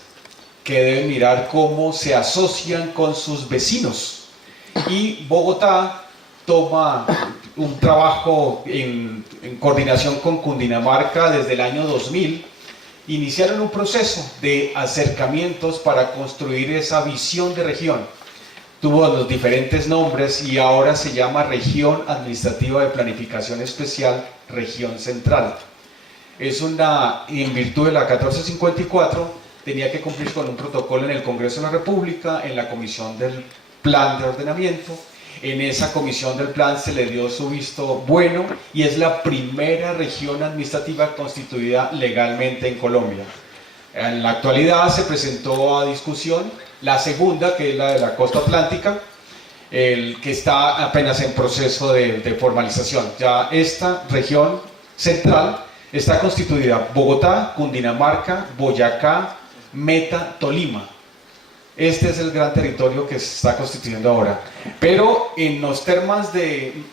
que deben mirar cómo se asocian con sus vecinos. Y Bogotá toma un trabajo en coordinación con Cundinamarca desde el año 2000. Iniciaron un proceso de acercamientos para construir esa visión de región. Tuvo los diferentes nombres y ahora se llama Región Administrativa de Planificación Especial región central. Es una, y en virtud de la 1454, tenía que cumplir con un protocolo en el Congreso de la República, en la Comisión del Plan de Ordenamiento. En esa comisión del plan se le dio su visto bueno y es la primera región administrativa constituida legalmente en Colombia. En la actualidad se presentó a discusión la segunda, que es la de la costa atlántica, que está apenas en proceso de formalización. Ya esta región central está constituida Bogotá, Cundinamarca, Boyacá, Meta, Tolima. Este es el gran territorio que se está constituyendo ahora. Pero en los temas de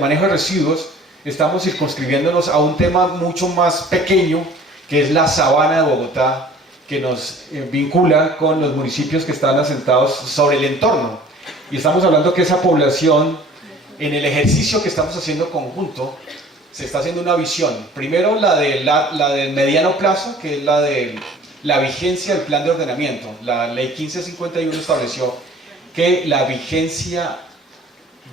manejo de residuos, estamos circunscribiéndonos a un tema mucho más pequeño, que es la sabana de Bogotá, que nos vincula con los municipios que están asentados sobre el entorno. Y estamos hablando que esa población, en el ejercicio que estamos haciendo conjunto, se está haciendo una visión. Primero la del mediano plazo, que es la de la vigencia del plan de ordenamiento. La ley 1551 estableció que la vigencia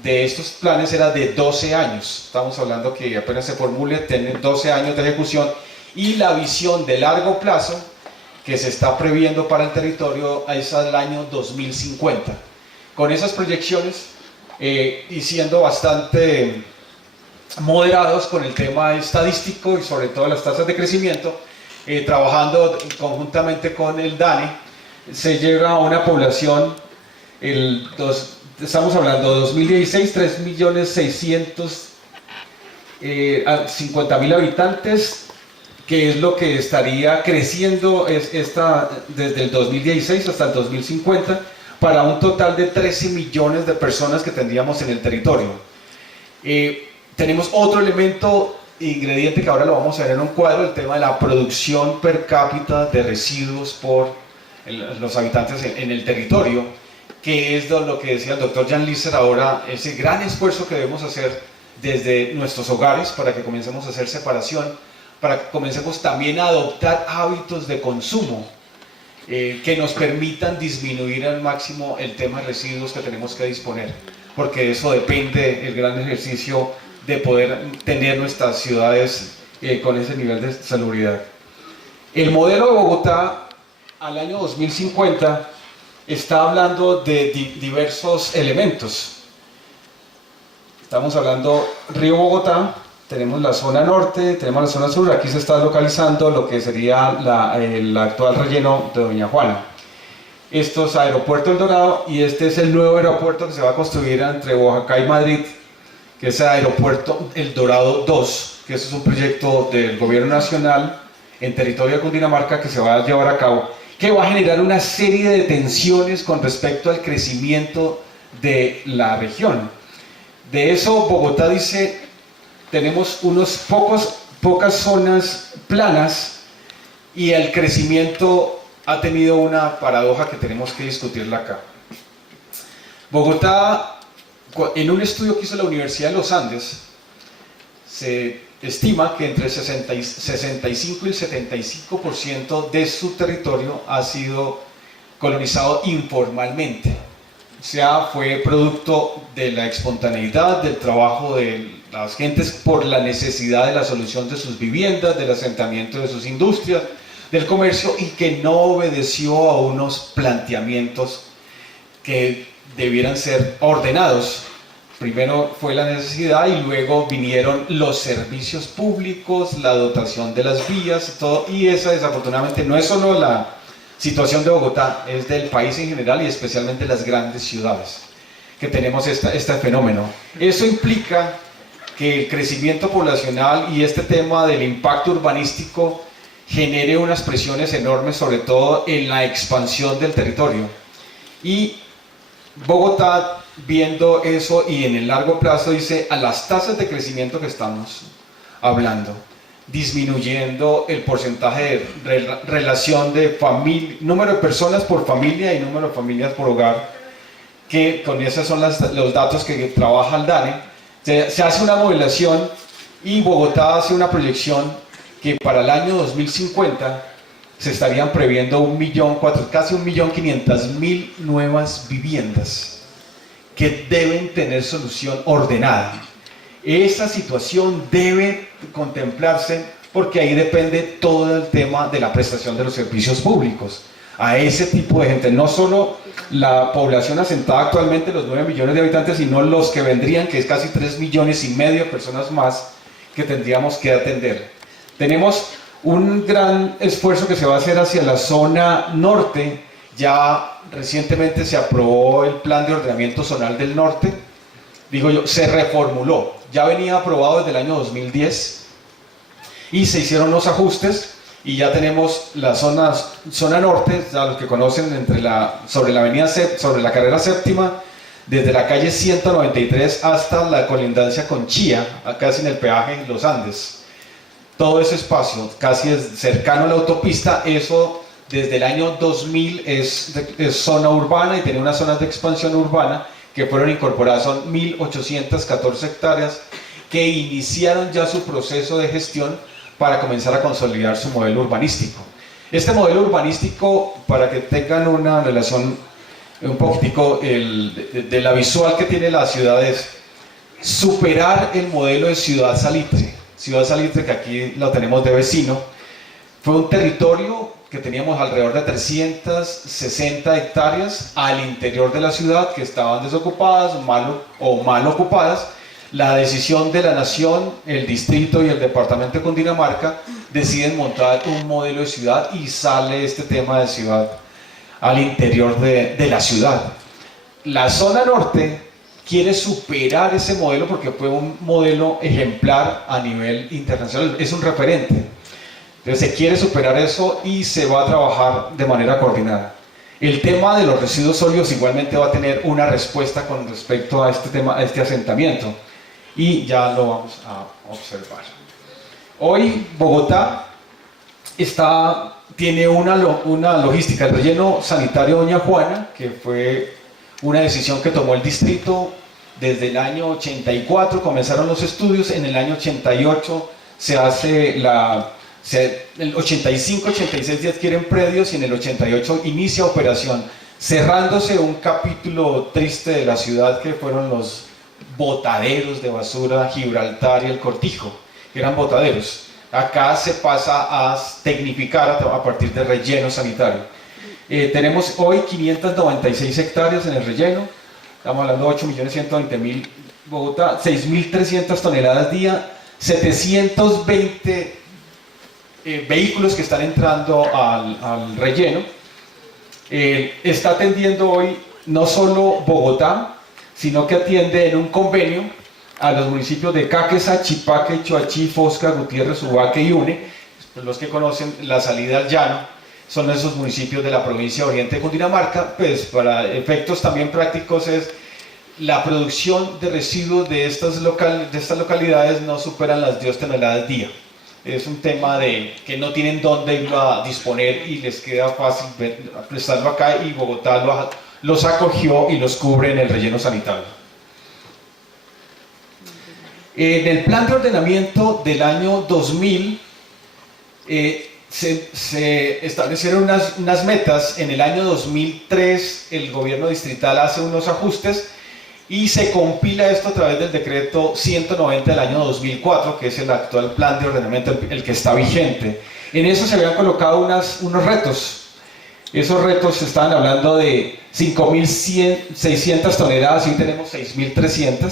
de estos planes era de 12 años. Estamos hablando que apenas se formule, tienen 12 años de ejecución. Y la visión de largo plazo que se está previendo para el territorio es al año 2050. Con esas proyecciones y siendo bastante moderados con el tema estadístico y sobre todo las tasas de crecimiento, trabajando conjuntamente con el DANE, se llega a una población, estamos hablando de 2016, 3.650.000 habitantes, que es lo que estaría creciendo desde el 2016 hasta el 2050, para un total de 13 millones de personas que tendríamos en el territorio. Tenemos otro elemento, ingrediente que ahora lo vamos a ver en un cuadro, el tema de la producción per cápita de residuos por los habitantes en el territorio, que es lo que decía el doctor Jan Lisser ahora, ese gran esfuerzo que debemos hacer desde nuestros hogares para que comencemos a hacer separación, para que comencemos también a adoptar hábitos de consumo que nos permitan disminuir al máximo el tema de residuos que tenemos que disponer, porque de eso depende el gran ejercicio de poder tener nuestras ciudades con ese nivel de salubridad. El modelo de Bogotá al año 2050 está hablando de diversos elementos. Estamos hablando Río Bogotá, tenemos la zona norte, tenemos la zona sur, aquí se está localizando lo que sería el actual relleno de Doña Juana. Esto es Aeropuerto El Dorado y este es el nuevo aeropuerto que se va a construir entre Oaxaca y Madrid, que es el Aeropuerto El Dorado 2, que es un proyecto del gobierno nacional en territorio de Cundinamarca que se va a llevar a cabo, que va a generar una serie de tensiones con respecto al crecimiento de la región. De eso Bogotá dice, tenemos pocas zonas planas y el crecimiento ha tenido una paradoja que tenemos que discutirla acá. Bogotá, en un estudio que hizo la Universidad de los Andes, se estima que entre el 65 y el 75% de su territorio ha sido colonizado informalmente. O sea, fue producto de la espontaneidad, del trabajo de las gentes por la necesidad de la solución de sus viviendas, del asentamiento de sus industrias, del comercio, y que no obedeció a unos planteamientos que debieran ser ordenados. Primero fue la necesidad y luego vinieron los servicios públicos, la dotación de las vías y todo, y esa desafortunadamente no es solo la situación de Bogotá, es del país en general y especialmente las grandes ciudades que tenemos este fenómeno. Eso implica que el crecimiento poblacional y este tema del impacto urbanístico genere unas presiones enormes, sobre todo en la expansión del territorio. Y Bogotá, viendo eso y en el largo plazo, dice, a las tasas de crecimiento que estamos hablando, disminuyendo el porcentaje de relación de número de personas por familia y número de familias por hogar, que con esos son los datos que trabaja el DANE, se hace una modelación y Bogotá hace una proyección que para el año 2050 se estarían previendo casi 1.500.000 nuevas viviendas que deben tener solución ordenada. Esa situación debe contemplarse porque ahí depende todo el tema de la prestación de los servicios públicos. A ese tipo de gente, no solo la población asentada actualmente, los 9 millones de habitantes, sino los que vendrían, que es casi 3,5 millones de personas más que tendríamos que atender. Tenemos un gran esfuerzo que se va a hacer hacia la zona norte. Ya recientemente se aprobó el plan de ordenamiento zonal del norte, digo yo, se reformuló, ya venía aprobado desde el año 2010 y se hicieron los ajustes y ya tenemos la zona norte, ya los que conocen, sobre la carrera séptima, desde la calle 193 hasta la colindancia con Chía, casi en el peaje en los Andes. Todo ese espacio casi es cercano a la autopista, eso desde el año 2000 es zona urbana y tiene unas zonas de expansión urbana que fueron incorporadas, son 1.814 hectáreas que iniciaron ya su proceso de gestión para comenzar a consolidar su modelo urbanístico. Este modelo urbanístico, para que tengan una relación un poquitico de la visual que tiene la ciudad, es superar el modelo de Ciudad Salitre. Ciudad Salitre, que aquí lo tenemos de vecino, fue un territorio que teníamos alrededor de 360 hectáreas al interior de la ciudad que estaban desocupadas o mal ocupadas. La decisión de la nación, el distrito y el departamento de Cundinamarca deciden montar un modelo de ciudad y sale este tema de ciudad al interior de la ciudad. La zona norte quiere superar ese modelo porque fue un modelo ejemplar a nivel internacional, es un referente. Entonces se quiere superar eso y se va a trabajar de manera coordinada. El tema de los residuos sólidos igualmente va a tener una respuesta con respecto a este tema, a este asentamiento, y ya lo vamos a observar. Hoy Bogotá tiene una logística, el relleno sanitario Doña Juana, que fue una decisión que tomó el distrito desde el año 84, comenzaron los estudios, en el año 88 se hace el 85-86 ya adquieren predios y en el 88 inicia operación, cerrándose un capítulo triste de la ciudad que fueron los botaderos de basura Gibraltar y el Cortijo, que eran botaderos. Acá se pasa a tecnificar a partir de relleno sanitario. Tenemos hoy 596 hectáreas en el relleno, estamos hablando de 8.120.000 Bogotá, 6.300 toneladas día, 720 vehículos que están entrando al relleno. Está atendiendo hoy no solo Bogotá, sino que atiende en un convenio a los municipios de Caquesa, Chipaque, Choachí, Fosca, Gutiérrez, Ubaque y Une. Los que conocen la salida al llano son esos municipios de la provincia de Oriente de Cundinamarca. Pues para efectos también prácticos es la producción de residuos de estas localidades no superan las 10 toneladas día. Es un tema de que no tienen dónde irlo a disponer y les queda fácil prestarlo acá, y Bogotá los acogió y los cubre en el relleno sanitario. En el plan de ordenamiento del año 2000 se establecieron unas metas. En el año 2003 el gobierno distrital hace unos ajustes y se compila esto a través del decreto 190 del año 2004, que es el actual plan de ordenamiento, el que está vigente. En eso se habían colocado unos retos. Esos retos estaban hablando de 5.600 toneladas, y tenemos 6.300.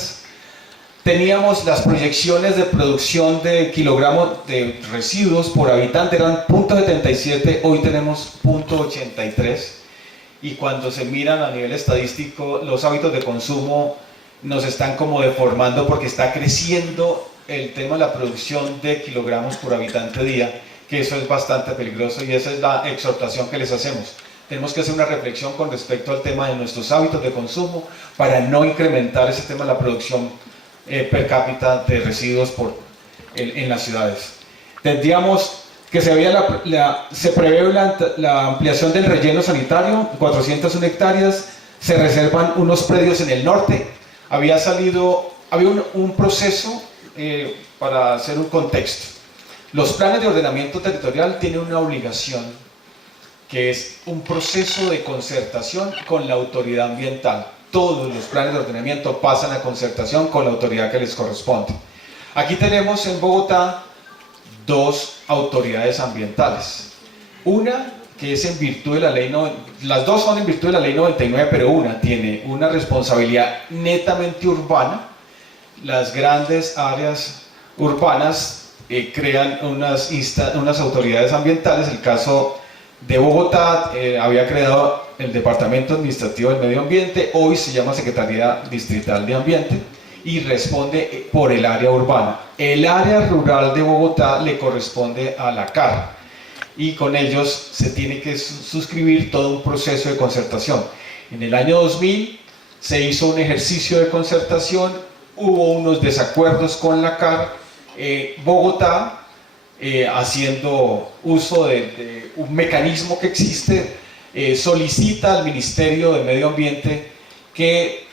Teníamos las proyecciones de producción de kilogramos de residuos por habitante, eran 0.77, hoy tenemos 0.83. Y cuando se miran a nivel estadístico, los hábitos de consumo nos están como deformando porque está creciendo el tema de la producción de kilogramos por habitante día, que eso es bastante peligroso, y esa es la exhortación que les hacemos. Tenemos que hacer una reflexión con respecto al tema de nuestros hábitos de consumo para no incrementar ese tema de la producción per cápita de residuos en las ciudades. Tendríamos que se prevé la ampliación del relleno sanitario, 401 hectáreas, se reservan unos predios en el norte. Había un proceso para hacer un contexto. Los planes de ordenamiento territorial tienen una obligación, que es un proceso de concertación con la autoridad ambiental. todos los planes de ordenamiento pasan a concertación con la autoridad que les corresponde. Aquí tenemos en Bogotá dos autoridades ambientales. Una que es en virtud de la ley, las dos son en virtud de la ley 99, pero una tiene una responsabilidad netamente urbana. Las grandes áreas urbanas crean unas autoridades ambientales. El caso de Bogotá había creado el Departamento Administrativo del Medio Ambiente, hoy se llama Secretaría Distrital de Ambiente y responde por el área urbana. El área rural de Bogotá le corresponde a la CAR y con ellos se tiene que suscribir todo un proceso de concertación. En el año 2000 se hizo un ejercicio de concertación, hubo unos desacuerdos con la CAR. Bogotá, haciendo uso de un mecanismo que existe, solicita al Ministerio de Medio Ambiente que,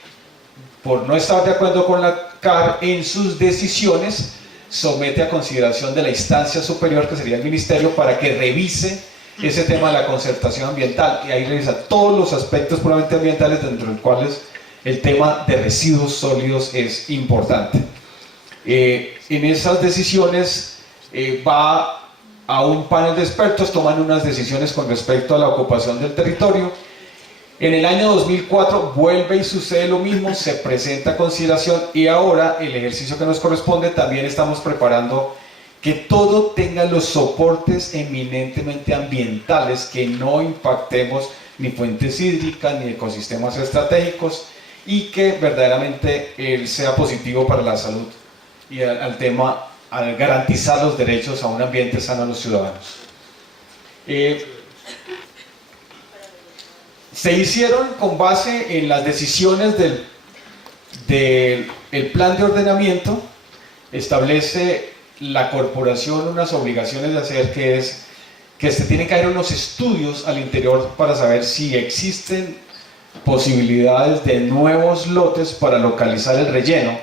por no estar de acuerdo con la CAR en sus decisiones, somete a consideración de la instancia superior, que sería el Ministerio, para que revise ese tema de la concertación ambiental, y ahí revisa todos los aspectos puramente ambientales, dentro de los cuales el tema de residuos sólidos es importante. En esas decisiones va a un panel de expertos, toman unas decisiones con respecto a la ocupación del territorio. En el año 2004 vuelve y sucede lo mismo, se presenta a consideración, y ahora el ejercicio que nos corresponde, también estamos preparando que todo tenga los soportes eminentemente ambientales, que no impactemos ni fuentes hídricas ni ecosistemas estratégicos, y que verdaderamente sea positivo para la salud y al tema, al garantizar los derechos a un ambiente sano a los ciudadanos. Se hicieron con base en las decisiones del plan de ordenamiento. Establece la corporación unas obligaciones de hacer, que es que se tienen que hacer unos estudios al interior para saber si existen posibilidades de nuevos lotes para localizar el relleno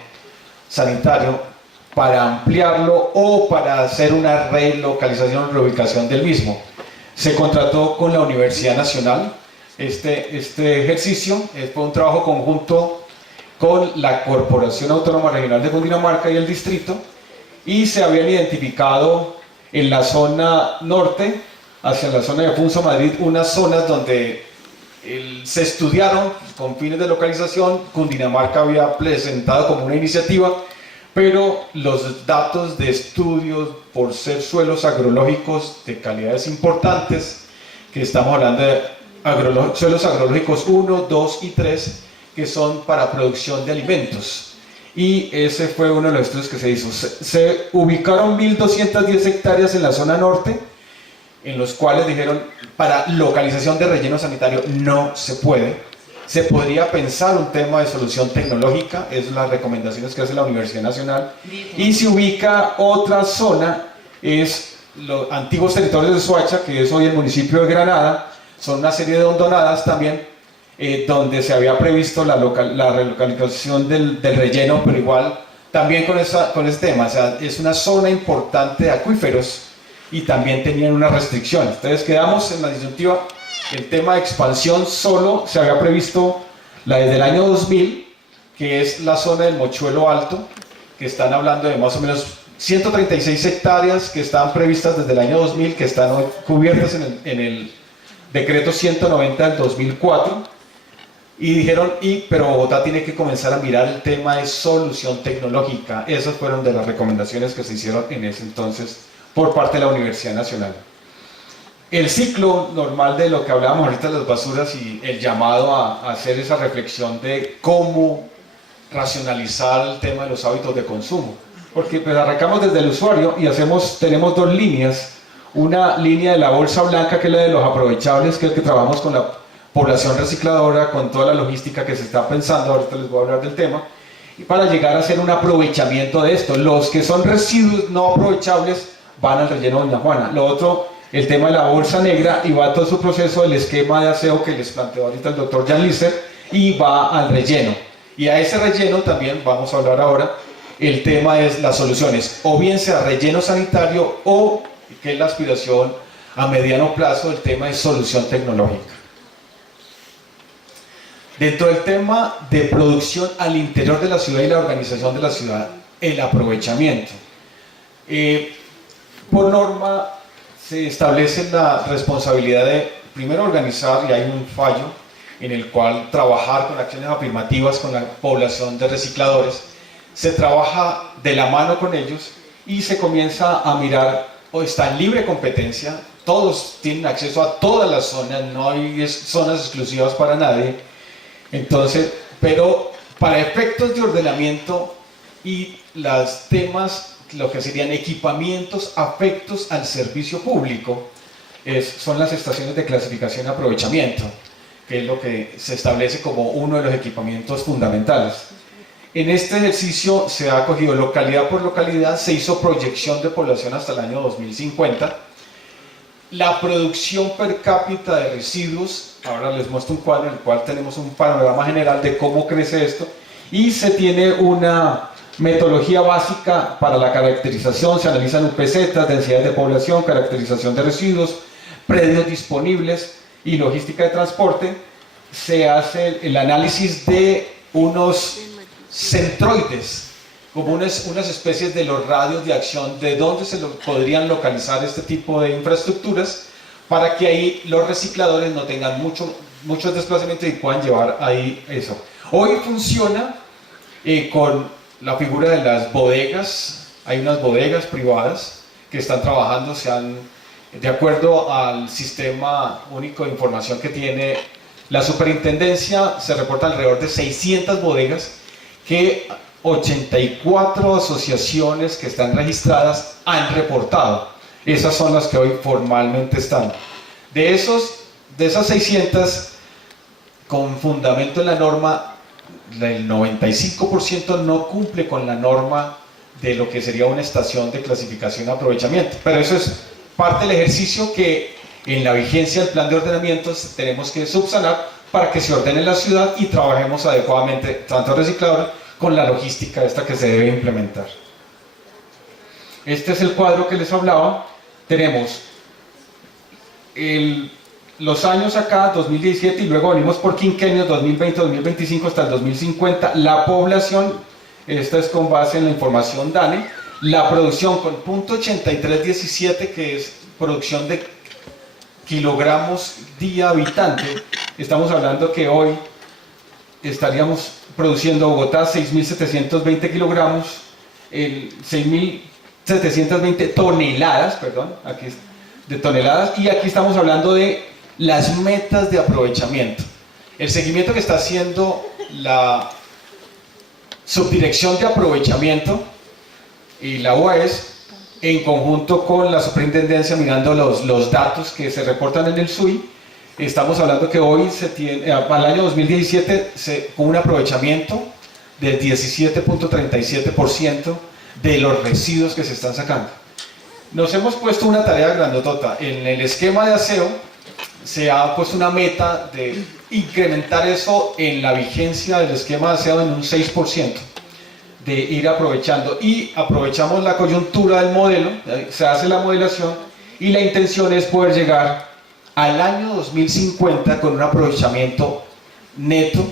sanitario, para ampliarlo o para hacer una relocalización o reubicación del mismo. Se contrató con la Universidad Nacional. Este ejercicio fue un trabajo conjunto con la Corporación Autónoma Regional de Cundinamarca y el distrito, y se habían identificado en la zona norte, hacia la zona de Funzo Madrid, unas zonas donde se estudiaron con fines de localización. Cundinamarca había presentado como una iniciativa, pero los datos de estudios, por ser suelos agrológicos de calidades importantes, que estamos hablando de suelos agrológicos 1, 2 y 3, que son para producción de alimentos, y ese fue uno de los estudios que se hizo. Se ubicaron 1.210 hectáreas en la zona norte, en los cuales dijeron, para localización de relleno sanitario no se puede. Se podría pensar un tema de solución tecnológica, es las recomendaciones que hace la Universidad Nacional, y se ubica otra zona, es los antiguos territorios de Soacha, que es hoy el municipio de Granada. Son una serie de hondonadas también, donde se había previsto la relocalización del relleno, pero igual también con ese tema. O sea, es una zona importante de acuíferos y también tenían unas restricciones. Entonces quedamos en la disyuntiva. El tema de expansión solo se había previsto desde el año 2000, que es la zona del Mochuelo Alto, que están hablando de más o menos 136 hectáreas que estaban previstas desde el año 2000, que están hoy cubiertas en el decreto 190 del 2004, y dijeron, pero Bogotá tiene que comenzar a mirar el tema de solución tecnológica. Esas fueron de las recomendaciones que se hicieron en ese entonces por parte de la Universidad Nacional. El ciclo normal de lo que hablábamos ahorita de las basuras y el llamado a hacer esa reflexión de cómo racionalizar el tema de los hábitos de consumo, porque pues arrancamos desde el usuario y tenemos dos líneas. Una línea de la bolsa blanca, que es la de los aprovechables, que es que trabajamos con la población recicladora, con toda la logística que se está pensando, ahorita les voy a hablar del tema, y para llegar a hacer un aprovechamiento de esto. Los que son residuos no aprovechables van al relleno de Doña Juana. Lo otro, el tema de la bolsa negra, y va todo su proceso del esquema de aseo que les planteó ahorita el doctor Jan Lister, y va al relleno. Y a ese relleno también vamos a hablar ahora. El tema es las soluciones, o bien sea relleno sanitario, o que es la aspiración a mediano plazo, el tema de solución tecnológica. Dentro del tema de producción al interior de la ciudad y la organización de la ciudad, el aprovechamiento. Por norma se establece la responsabilidad de primero organizar, y hay un fallo en el cual trabajar con acciones afirmativas con la población de recicladores, se trabaja de la mano con ellos y se comienza a mirar, o está en libre competencia, todos tienen acceso a todas las zonas, no hay zonas exclusivas para nadie. Entonces, pero para efectos de ordenamiento y los temas, lo que serían equipamientos afectos al servicio público, son las estaciones de clasificación y aprovechamiento, que es lo que se establece como uno de los equipamientos fundamentales. En este ejercicio se ha cogido localidad por localidad, se hizo proyección de población hasta el año 2050, la producción per cápita de residuos, ahora les muestro un cuadro en el cual tenemos un panorama general de cómo crece esto, y se tiene una metodología básica para la caracterización, se analizan UPZ, densidades de población, caracterización de residuos, predios disponibles y logística de transporte. Se hace el análisis de unos centroides, como unas especies de los radios de acción de dónde se podrían localizar este tipo de infraestructuras, para que ahí los recicladores no tengan muchos desplazamientos y puedan llevar ahí eso. Hoy funciona con la figura de las bodegas. Hay unas bodegas privadas que están trabajando, de acuerdo al sistema único de información que tiene la superintendencia, se reporta alrededor de 600 bodegas que 84 asociaciones que están registradas han reportado. Esas son las que hoy formalmente están. De esas 600, con fundamento en la norma, el 95% no cumple con la norma de lo que sería una estación de clasificación y aprovechamiento. Pero eso es parte del ejercicio que en la vigencia del plan de ordenamiento tenemos que subsanar para que se ordene la ciudad y trabajemos adecuadamente, tanto reciclador, con la logística esta que se debe implementar. Este es el cuadro que les hablaba. Tenemos los años acá, 2017, y luego venimos por quinquenios, 2020, 2025 hasta el 2050. La población, esta es con base en la información DANE, la producción con .8317, que es producción de kilogramos día habitante. Estamos hablando que hoy estaríamos produciendo Bogotá 6.720 kilogramos, 6.720 toneladas, perdón, aquí de toneladas, y aquí estamos hablando de las metas de aprovechamiento. El seguimiento que está haciendo la Subdirección de Aprovechamiento y la UAES, en conjunto con la Superintendencia, mirando los datos que se reportan en el SUI, estamos hablando que hoy se tiene, al año 2017, con un aprovechamiento del 17.37% de los residuos que se están sacando. Nos hemos puesto una tarea grandotota. En el esquema de aseo se ha puesto una meta de incrementar eso en la vigencia del esquema de aseo en un 6%, de ir aprovechando, y aprovechamos la coyuntura del modelo, se hace la modelación y la intención es poder llegar al año 2050 con un aprovechamiento neto,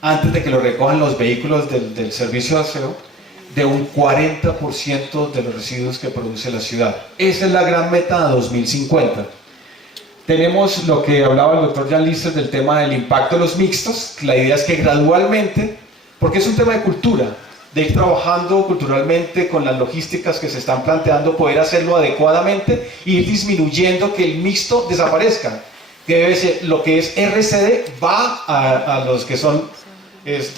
antes de que lo recojan los vehículos del servicio de aseo, de un 40% de los residuos que produce la ciudad. Esa es la gran meta de 2050. Tenemos lo que hablaba el doctor Jan Lister del tema del impacto de los mixtos. La idea es que gradualmente, porque es un tema de cultura, de ir trabajando culturalmente con las logísticas que se están planteando, poder hacerlo adecuadamente e ir disminuyendo que el mixto desaparezca. Que debe ser, lo que es RCD va a los que son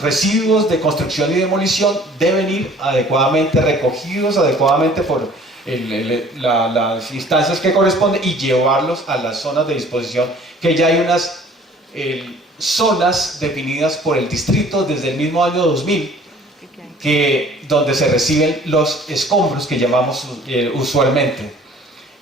residuos de construcción y demolición, deben ir adecuadamente recogidos, adecuadamente por las instancias que corresponden, y llevarlos a las zonas de disposición, que ya hay unas zonas definidas por el distrito desde el mismo año 2000, donde se reciben los escombros que llamamos usualmente,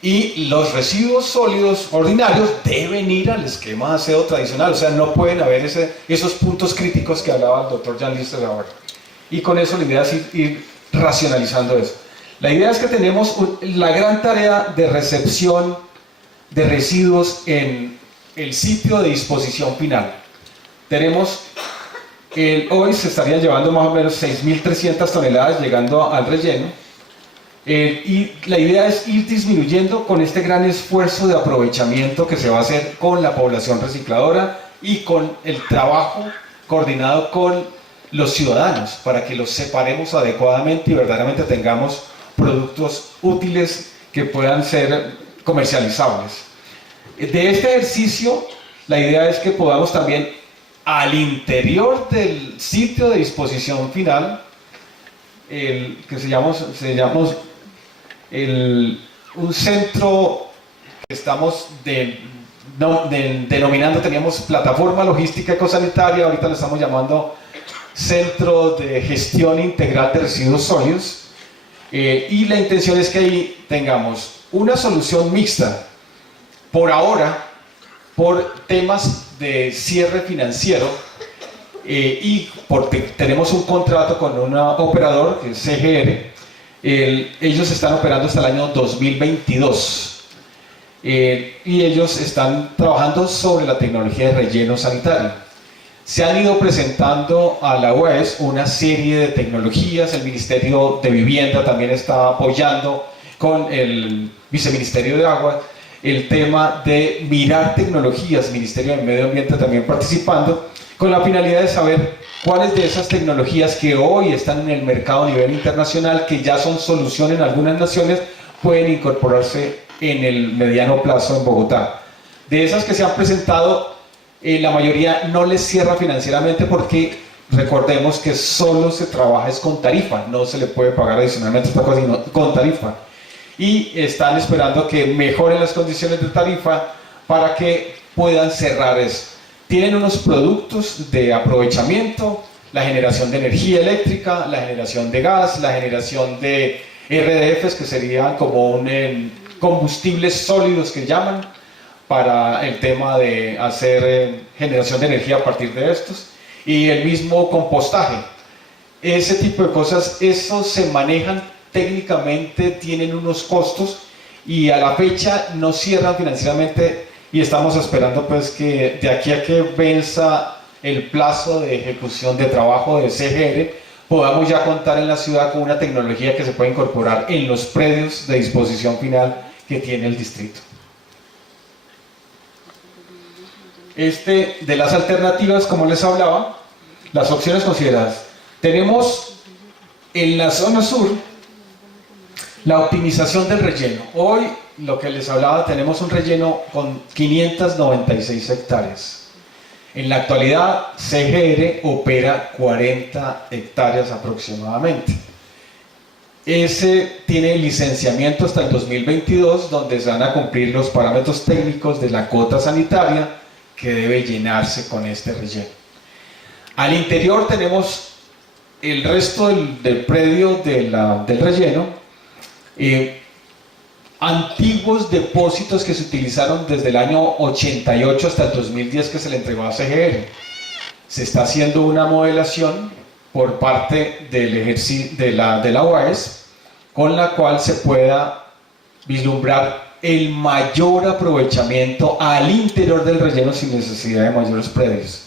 y los residuos sólidos ordinarios deben ir al esquema de aseo tradicional. O sea, no pueden haber esos puntos críticos que hablaba el doctor Jan Lister ahora, y con eso la idea es ir racionalizando eso. La idea es que tenemos la gran tarea de recepción de residuos en el sitio de disposición final. tenemos, hoy se estarían llevando más o menos 6.300 toneladas llegando al relleno, y la idea es ir disminuyendo con este gran esfuerzo de aprovechamiento que se va a hacer con la población recicladora y con el trabajo coordinado con los ciudadanos para que los separemos adecuadamente y verdaderamente tengamos productos útiles que puedan ser comercializables. De este ejercicio, la idea es que podamos también al interior del sitio de disposición final, que se llama un centro que estamos denominando, teníamos plataforma logística ecosanitaria, ahorita lo estamos llamando Centro de Gestión Integral de Residuos Sólidos, y la intención es que ahí tengamos una solución mixta, por ahora, por temas de cierre financiero, y porque tenemos un contrato con un operador, que es CGR. Ellos están operando hasta el año 2022, y ellos están trabajando sobre la tecnología de relleno sanitario. Se han ido presentando a la UAS una serie de tecnologías. El Ministerio de Vivienda también está apoyando con el Viceministerio de Agua el tema de mirar tecnologías. El Ministerio del Medio Ambiente también participando, con la finalidad de saber cuáles de esas tecnologías que hoy están en el mercado a nivel internacional, que ya son solución en algunas naciones, pueden incorporarse en el mediano plazo en Bogotá. De esas que se han presentado, la mayoría no les cierra financieramente porque recordemos que solo se trabaja es con tarifa, no se le puede pagar adicionalmente esta cosa, sino con tarifa. Y están esperando que mejoren las condiciones de tarifa para que puedan cerrar eso. Tienen unos productos de aprovechamiento, la generación de energía eléctrica, la generación de gas, la generación de RDFs, que serían como combustibles sólidos que llaman, para el tema de hacer generación de energía a partir de estos, y el mismo compostaje. Ese tipo de cosas, eso se manejan técnicamente, tienen unos costos y a la fecha no cierran financieramente, y estamos esperando pues que de aquí a que venza el plazo de ejecución de trabajo de CGR podamos ya contar en la ciudad con una tecnología que se puede incorporar en los predios de disposición final que tiene el distrito. De las alternativas, como les hablaba, las opciones consideradas. Tenemos en la zona sur la optimización del relleno. Hoy, lo que les hablaba, tenemos un relleno con 596 hectáreas. En la actualidad, CGR opera 40 hectáreas aproximadamente. Ese tiene licenciamiento hasta el 2022, donde se van a cumplir los parámetros técnicos de la cota sanitaria que debe llenarse con este relleno. Al interior tenemos el resto del predio del relleno, antiguos depósitos que se utilizaron desde el año 88 hasta el 2010, que se le entregó a CGR. Se está haciendo una modelación por parte de la UAS, con la cual se pueda vislumbrar el mayor aprovechamiento al interior del relleno sin necesidad de mayores predios.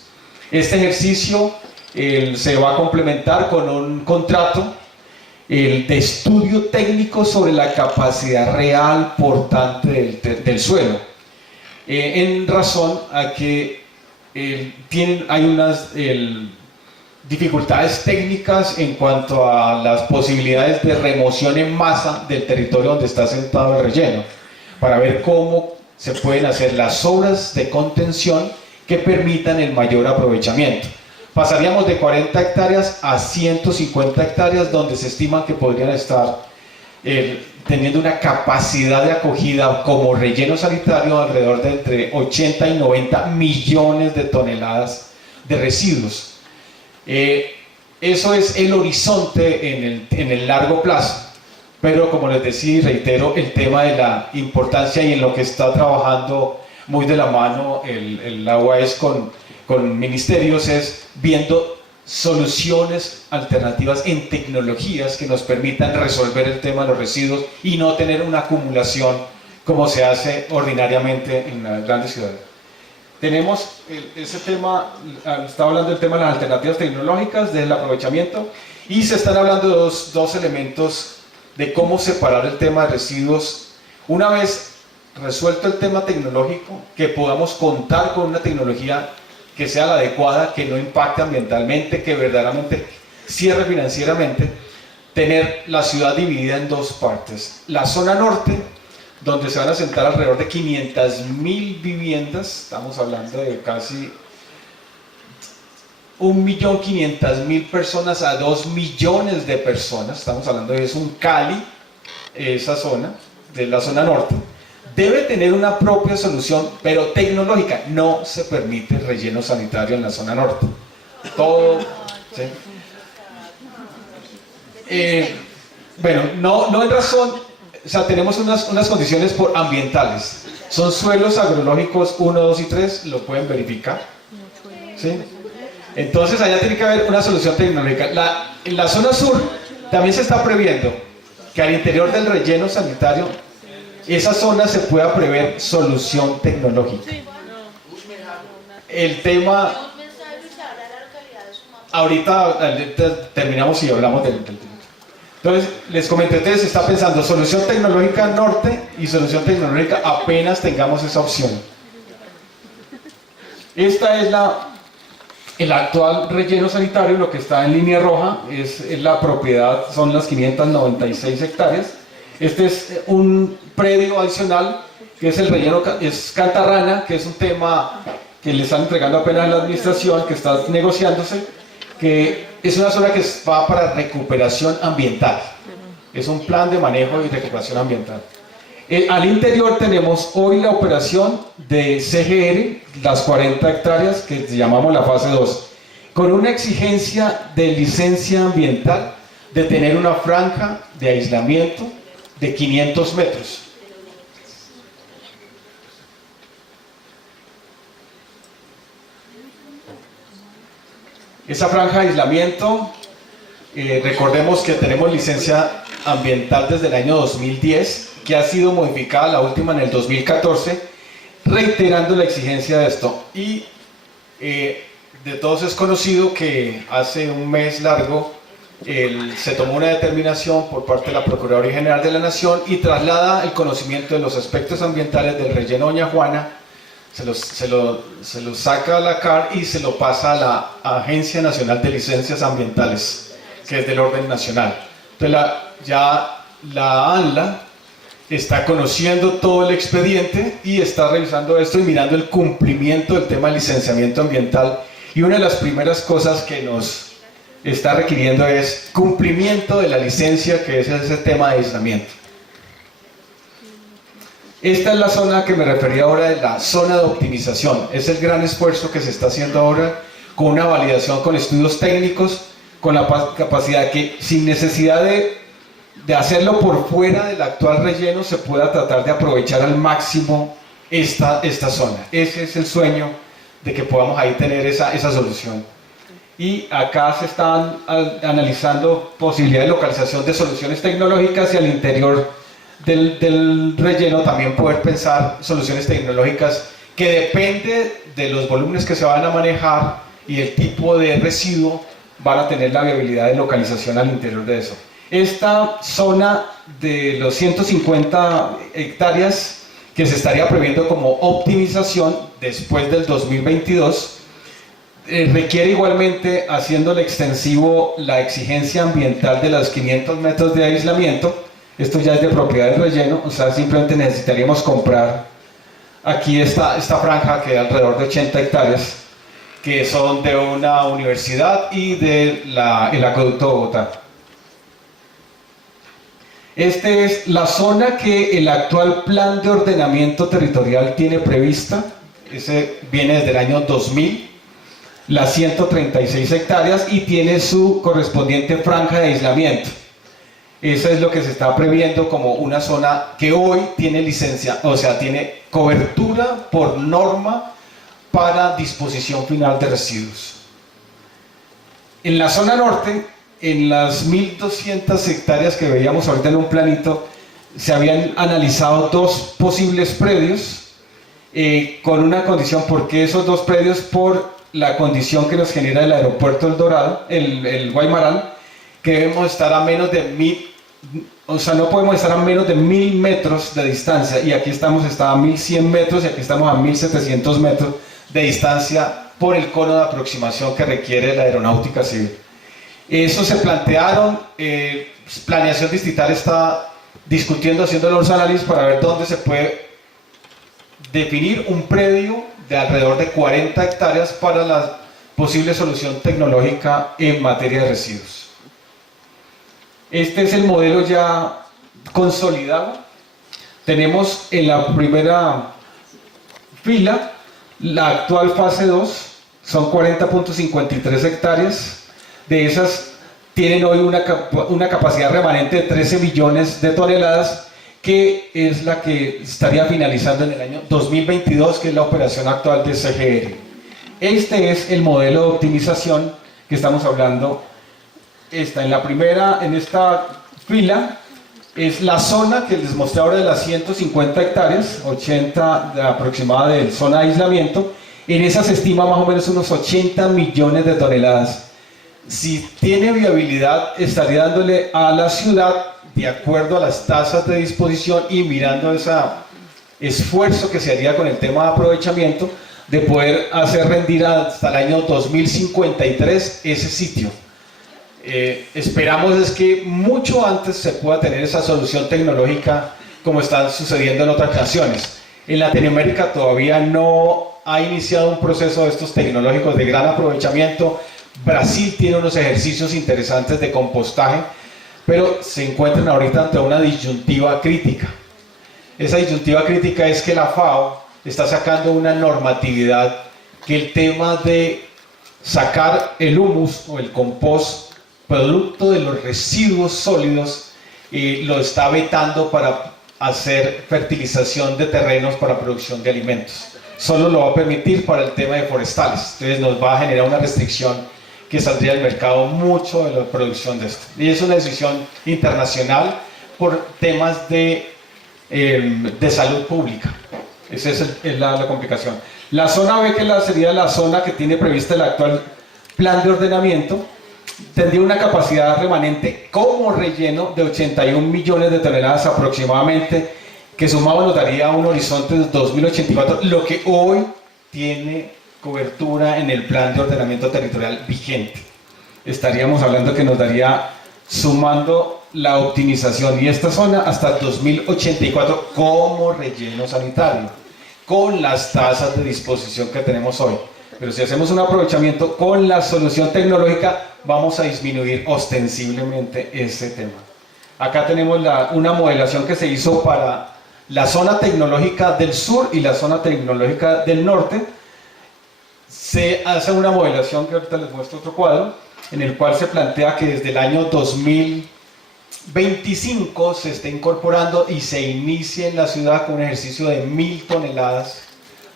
Este ejercicio se va a complementar con un contrato de estudio técnico sobre la capacidad real portante del suelo, en razón a que hay unas dificultades técnicas en cuanto a las posibilidades de remoción en masa del territorio donde está sentado el relleno, para ver cómo se pueden hacer las obras de contención que permitan el mayor aprovechamiento. Pasaríamos de 40 hectáreas a 150 hectáreas, donde se estima que podrían estar teniendo una capacidad de acogida como relleno sanitario alrededor de entre 80 y 90 millones de toneladas de residuos. Eso es el horizonte en el largo plazo. Pero como les decía y reitero, el tema de la importancia y en lo que está trabajando muy de la mano la UAS con ministerios es viendo soluciones alternativas en tecnologías que nos permitan resolver el tema de los residuos y no tener una acumulación como se hace ordinariamente en las grandes ciudades. tenemos ese tema, estaba hablando del tema de las alternativas tecnológicas, del aprovechamiento, y se están hablando de dos elementos de cómo separar el tema de residuos. Una vez resuelto el tema tecnológico, que podamos contar con una tecnología que sea la adecuada, que no impacte ambientalmente, que verdaderamente cierre financieramente, tener la ciudad dividida en dos partes. La zona norte, donde se van a sentar alrededor de 500.000 viviendas, estamos hablando de casi 1.500.000 personas a 2 millones de personas, estamos hablando de un Cali, esa zona, de la zona norte, debe tener una propia solución, pero tecnológica. No se permite relleno sanitario en la zona norte. Todo, ¿sí? Bueno, no en razón, o sea, tenemos unas condiciones ambientales. Son suelos agrológicos 1, 2 y 3, lo pueden verificar, ¿sí? Entonces allá tiene que haber una solución tecnológica. En la zona sur también se está previendo que al interior del relleno sanitario, esa zona se pueda prever solución tecnológica. El tema, ahorita terminamos y hablamos del tema. Entonces, les comenté, entonces se está pensando solución tecnológica norte y solución tecnológica apenas tengamos esa opción. Esta es el actual relleno sanitario, lo que está en línea roja, es la propiedad, son las 596 hectáreas. Este es un predio adicional, que es el relleno, es Cantarrana, que es un tema que le están entregando apenas a la administración, que está negociándose, que es una zona que va para recuperación ambiental. Es un plan de manejo y recuperación ambiental. Al interior tenemos hoy la operación de CGR, las 40 hectáreas, que llamamos la fase 2, con una exigencia de licencia ambiental de tener una franja de aislamiento de 500 metros. Esa franja de aislamiento, recordemos que tenemos licencia ambiental desde el año 2010, que ha sido modificada la última en el 2014, reiterando la exigencia de esto. Y de todos es conocido que hace un mes largo se tomó una determinación por parte de la Procuraduría General de la Nación y traslada el conocimiento de los aspectos ambientales del relleno Doña Juana, se lo saca a la CAR y se lo pasa a la Agencia Nacional de Licencias Ambientales, que es del orden nacional. Entonces ya la ANLA está conociendo todo el expediente y está revisando esto y mirando el cumplimiento del tema de licenciamiento ambiental. Y una de las primeras cosas que nos está requiriendo es cumplimiento de la licencia, que es ese tema de aislamiento. Esta es la zona que me refería ahora, de la zona de optimización. Es el gran esfuerzo que se está haciendo ahora con una validación con estudios técnicos, con la capacidad que sin necesidad de hacerlo por fuera del actual relleno se pueda tratar de aprovechar al máximo esta zona. Ese es el sueño de que podamos ahí tener esa solución. Y acá se están analizando posibilidades de localización de soluciones tecnológicas y al interior del relleno también poder pensar soluciones tecnológicas que depende de los volúmenes que se van a manejar y el tipo de residuo van a tener la viabilidad de localización al interior de eso. Esta zona de los 150 hectáreas que se estaría previendo como optimización después del 2022 requiere igualmente, haciéndole extensivo la exigencia ambiental de los 500 metros de aislamiento. Esto ya es de propiedad del relleno, o sea, simplemente necesitaríamos comprar aquí esta franja que es alrededor de 80 hectáreas, que son de una universidad y del acueducto de Bogotá. Esta es la zona que el actual plan de ordenamiento territorial tiene prevista. Ese viene desde el año 2000, las 136 hectáreas, y tiene su correspondiente franja de aislamiento. Eso es lo que se está previendo como una zona que hoy tiene licencia, o sea, tiene cobertura por norma para disposición final de residuos. En la zona norte, en las 1.200 hectáreas que veíamos ahorita en un planito, se habían analizado dos posibles predios con una condición, porque esos dos predios, por la condición que nos genera el aeropuerto El Dorado, el Guaymaral, que debemos estar a menos de 1000, o sea, no podemos estar a menos de 1000 metros de distancia, y aquí estamos a 1100 metros y aquí estamos a 1700 metros de distancia por el cono de aproximación que requiere la aeronáutica civil. Eso se plantearon, Planeación Distrital está discutiendo, haciendo los análisis para ver dónde se puede definir un predio de alrededor de 40 hectáreas para la posible solución tecnológica en materia de residuos. Este es el modelo ya consolidado. Tenemos en la primera fila la actual fase 2, son 40.53 hectáreas. De esas tienen hoy una capacidad remanente de 13 millones de toneladas, que es la que estaría finalizando en el año 2022, que es la operación actual de CGR. Este es el modelo de optimización que estamos hablando. En esta fila es la zona que les mostré ahora de las 150 hectáreas, 80 aproximada de zona de aislamiento. En esa se estima más o menos unos 80 millones de toneladas. Si tiene viabilidad, estaría dándole a la ciudad, de acuerdo a las tasas de disposición y mirando ese esfuerzo que se haría con el tema de aprovechamiento, de poder hacer rendir hasta el año 2053 ese sitio. Esperamos es que mucho antes se pueda tener esa solución tecnológica, como está sucediendo en otras naciones. En Latinoamérica todavía no ha iniciado un proceso de estos tecnológicos de gran aprovechamiento. Brasil tiene unos ejercicios interesantes de compostaje, pero se encuentran ahorita ante una disyuntiva crítica. Esa disyuntiva crítica es que la FAO está sacando una normatividad que el tema de sacar el humus o el compost, producto de los residuos sólidos, lo está vetando para hacer fertilización de terrenos para producción de alimentos. Solo lo va a permitir para el tema de forestales. Entonces nos va a generar una restricción que saldría del mercado mucho de la producción de esto. Y es una decisión internacional por temas de salud pública. Esa es la complicación. La zona B, que sería la zona que tiene prevista el actual plan de ordenamiento, tendría una capacidad remanente como relleno de 81 millones de toneladas aproximadamente, que sumado nos daría un horizonte de 2084, lo que hoy tiene cobertura en el plan de ordenamiento territorial vigente. Estaríamos hablando que nos daría, sumando la optimización y esta zona, hasta 2084 como relleno sanitario, con las tasas de disposición que tenemos hoy. Pero si hacemos un aprovechamiento con la solución tecnológica, vamos a disminuir ostensiblemente ese tema. Acá tenemos una modelación que se hizo para la zona tecnológica del sur y la zona tecnológica del norte. Se hace una modelación, que ahorita les muestro otro cuadro, en el cual se plantea que desde el año 2025 se esté incorporando y se inicie en la ciudad con un ejercicio de 1000 toneladas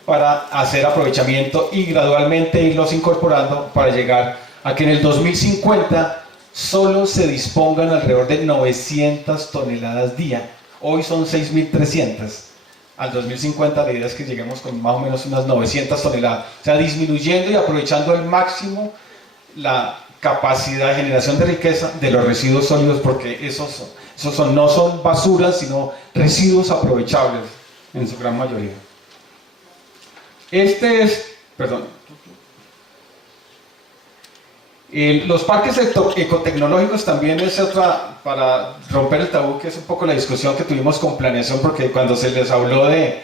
para hacer aprovechamiento y gradualmente irlos incorporando para llegar a que en el 2050 solo se dispongan alrededor de 900 toneladas día. Hoy son 6.300. Al 2050 la idea es que lleguemos con más o menos unas 900 toneladas. O sea, disminuyendo y aprovechando al máximo la capacidad de generación de riqueza de los residuos sólidos, porque no son basuras, sino residuos aprovechables en su gran mayoría. Los parques ecotecnológicos también es otra, para romper el tabú, que es un poco la discusión que tuvimos con planeación, porque cuando se les habló de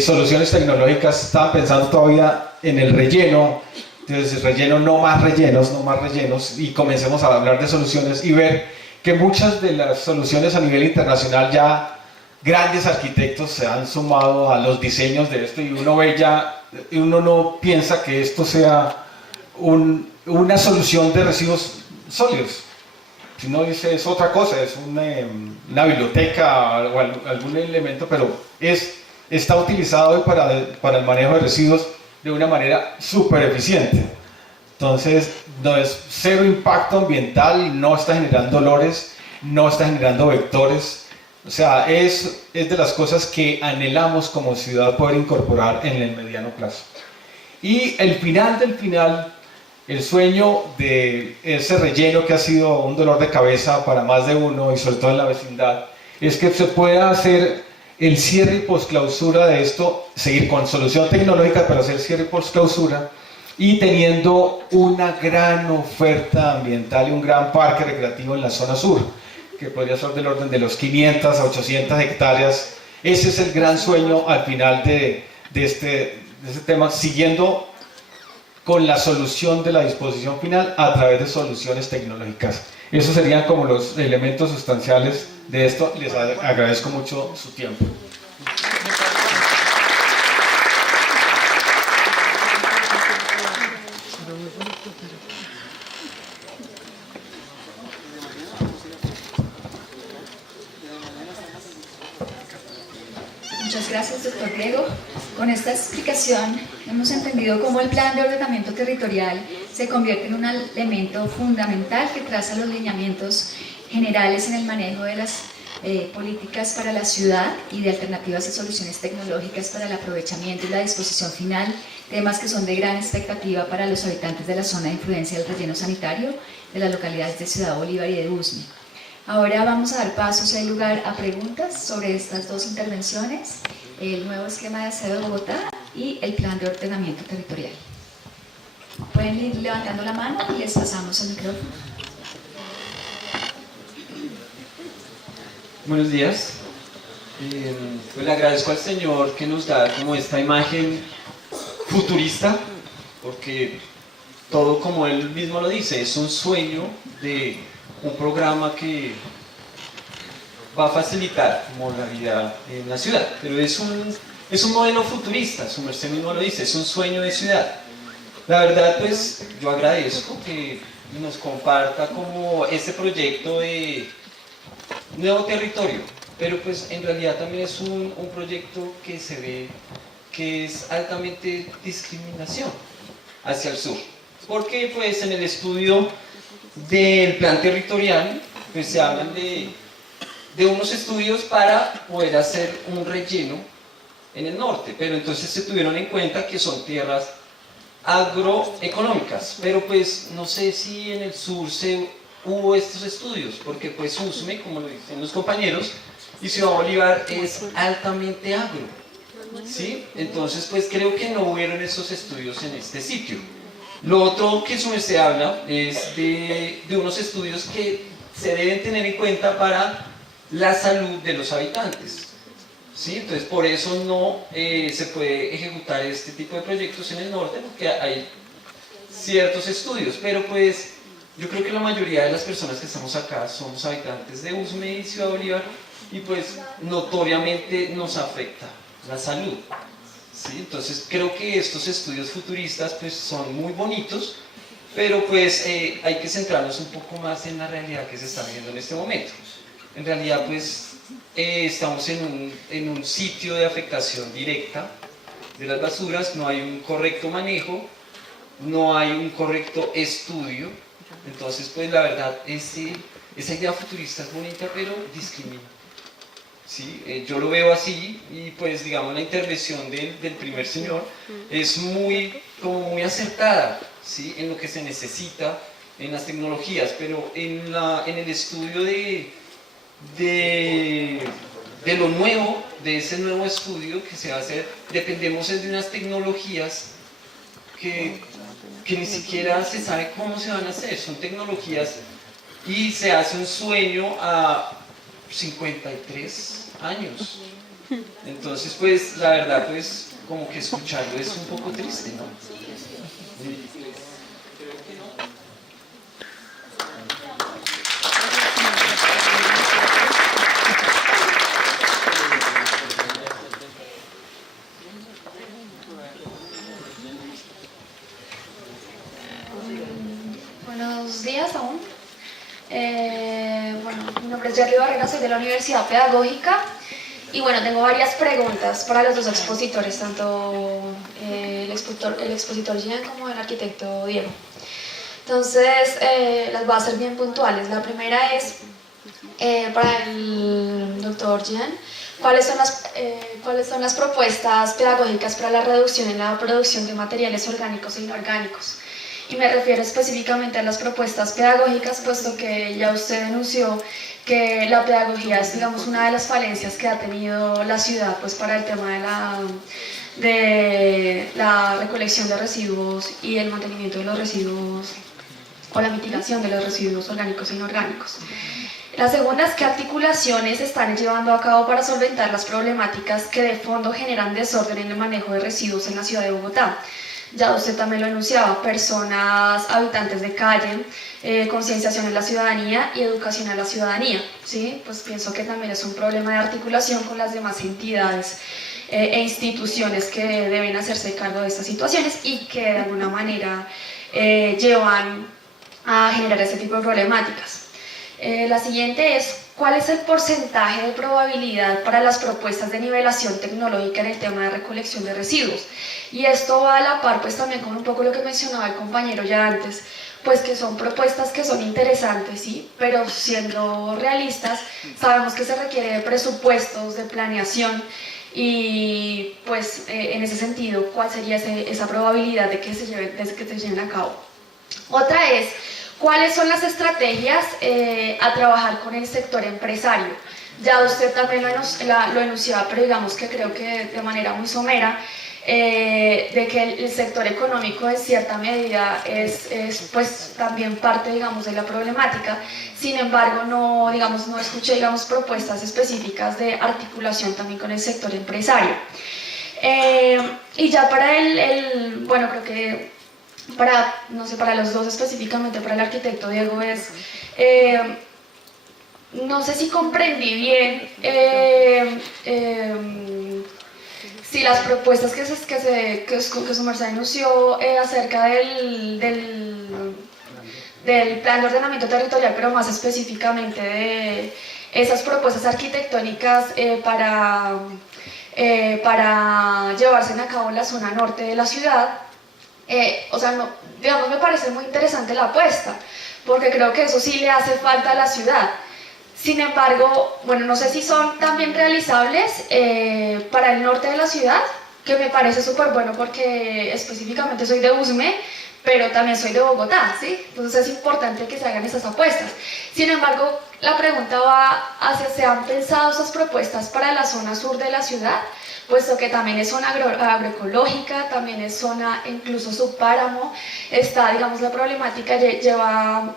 soluciones tecnológicas estaban pensando todavía en el relleno. Entonces, relleno, no más rellenos, y comencemos a hablar de soluciones y ver que muchas de las soluciones a nivel internacional ya grandes arquitectos se han sumado a los diseños de esto, y uno no piensa que esto sea una solución de residuos sólidos, sino dice es otra cosa, es una biblioteca o algún elemento, pero está utilizado hoy para el manejo de residuos de una manera súper eficiente. Entonces, no es cero impacto ambiental, no está generando olores, no está generando vectores, O sea, es de las cosas que anhelamos como ciudad poder incorporar en el mediano plazo. Y el final del final, el sueño de ese relleno que ha sido un dolor de cabeza para más de uno y sobre todo en la vecindad, es que se pueda hacer el cierre y posclausura de esto, seguir con solución tecnológica, pero hacer cierre y posclausura, y teniendo una gran oferta ambiental y un gran parque recreativo en la zona sur, que podría ser del orden de los 500 a 800 hectáreas. Ese es el gran sueño al final de este tema, siguiendo con la solución de la disposición final a través de soluciones tecnológicas. Esos serían como los elementos sustanciales de esto. Les agradezco mucho su tiempo. Muchas gracias, doctor Diego. Con esta explicación hemos entendido cómo el plan de ordenamiento territorial se convierte en un elemento fundamental que traza los lineamientos generales en el manejo de las políticas para la ciudad y de alternativas y soluciones tecnológicas para el aprovechamiento y la disposición final, temas que son de gran expectativa para los habitantes de la zona de influencia del relleno sanitario de las localidades de Ciudad Bolívar y de Usme. Ahora vamos a dar paso, si hay lugar, a preguntas sobre estas dos intervenciones, el nuevo esquema de aseo de Bogotá y el plan de ordenamiento territorial. Pueden ir levantando la mano y les pasamos el micrófono. Buenos días. Pues le agradezco al señor que nos da como esta imagen futurista, porque todo, como él mismo lo dice, es un sueño de un programa que va a facilitar como la vida en la ciudad, pero es un modelo futurista, su merced mismo lo dice, es un sueño de ciudad. La verdad, pues yo agradezco que nos comparta como este proyecto de nuevo territorio, pero pues en realidad también es un proyecto que se ve que es altamente discriminación hacia el sur, porque pues en el estudio del plan territorial pues se hablan de unos estudios para poder hacer un relleno en el norte, pero entonces se tuvieron en cuenta que son tierras agroeconómicas, pero pues no sé si en el sur hubo estos estudios, porque pues Usme, como lo dicen los compañeros, y Ciudad Bolívar es altamente agro, ¿sí? Entonces pues creo que no hubieron esos estudios en este sitio. Lo otro que su merced habla es de unos estudios que se deben tener en cuenta para la salud de los habitantes, ¿sí? Entonces por eso no se puede ejecutar este tipo de proyectos en el norte, porque hay ciertos estudios, pero pues yo creo que la mayoría de las personas que estamos acá somos habitantes de Usme y Ciudad Bolívar, y pues notoriamente nos afecta la salud, ¿sí? Entonces creo que estos estudios futuristas pues son muy bonitos, pero pues hay que centrarnos un poco más en la realidad que se está viviendo en este momento. En realidad pues estamos en un sitio de afectación directa de las basuras, no hay un correcto manejo, no hay un correcto estudio. Entonces pues la verdad esa idea futurista es bonita, pero discrimina, ¿sí? Yo lo veo así, y pues digamos la intervención del primer señor es muy acertada, ¿sí? En lo que se necesita, en las tecnologías, pero en el estudio de lo nuevo, de ese nuevo estudio que se va a hacer, dependemos de unas tecnologías que ni siquiera se sabe cómo se van a hacer, son tecnologías, y se hace un sueño a 53 años. Entonces pues la verdad pues como que escucharlo es un poco triste, ¿no? Buenos días aún. Bueno, mi nombre es Jerry Barrera, soy de la Universidad Pedagógica, y bueno, tengo varias preguntas para los dos expositores, tanto el expositor Jean como el arquitecto Diego. Entonces, las voy a hacer bien puntuales. La primera es, Para el doctor Jean, ¿cuáles son las propuestas pedagógicas para la reducción en la producción de materiales orgánicos e inorgánicos? Y me refiero específicamente a las propuestas pedagógicas, puesto que ya usted denunció que la pedagogía es, digamos, una de las falencias que ha tenido la ciudad pues, para el tema de la recolección de residuos y el mantenimiento de los residuos o la mitigación de los residuos orgánicos e inorgánicos. La segunda es qué articulaciones están llevando a cabo para solventar las problemáticas que de fondo generan desorden en el manejo de residuos en la ciudad de Bogotá. Ya usted también lo enunciaba, personas, habitantes de calle, concienciación en la ciudadanía y educación a la ciudadanía, ¿sí? Pues pienso que también es un problema de articulación con las demás entidades e instituciones que deben hacerse cargo de estas situaciones y que de alguna manera llevan a generar este tipo de problemáticas. La siguiente es, ¿cuál es el porcentaje de probabilidad para las propuestas de nivelación tecnológica en el tema de recolección de residuos? Y esto va a la par pues también con un poco lo que mencionaba el compañero ya antes, pues que son propuestas que son interesantes, ¿sí? Pero siendo realistas, sabemos que se requiere de presupuestos, de planeación, y pues en ese sentido, ¿cuál sería esa probabilidad de que se lleven a cabo? Otra es, ¿cuáles son las estrategias a trabajar con el sector empresario? Ya usted también lo enunciaba, pero digamos que creo que de manera muy somera, de que el sector económico en cierta medida es pues también parte, digamos, de la problemática. Sin embargo, no escuché, digamos, propuestas específicas de articulación también con el sector empresario. Y ya para bueno, creo que para los dos específicamente, para el arquitecto Diego, es, no sé si comprendí bien si las propuestas que su merced anunció acerca del plan de ordenamiento territorial, pero más específicamente de esas propuestas arquitectónicas para llevarse a cabo en la zona norte de la ciudad. O sea, no, digamos, me parece muy interesante la apuesta, porque creo que eso sí le hace falta a la ciudad. Sin embargo, bueno, no sé si son también realizables para el norte de la ciudad, que me parece súper bueno porque específicamente soy de Usme, pero también soy de Bogotá, ¿sí? Entonces es importante que se hagan esas apuestas. Sin embargo, la pregunta va hacia, ¿se han pensado esas propuestas para la zona sur de la ciudad? Puesto que también es zona agroecológica, también es zona incluso subpáramo, está, digamos, la problemática lleva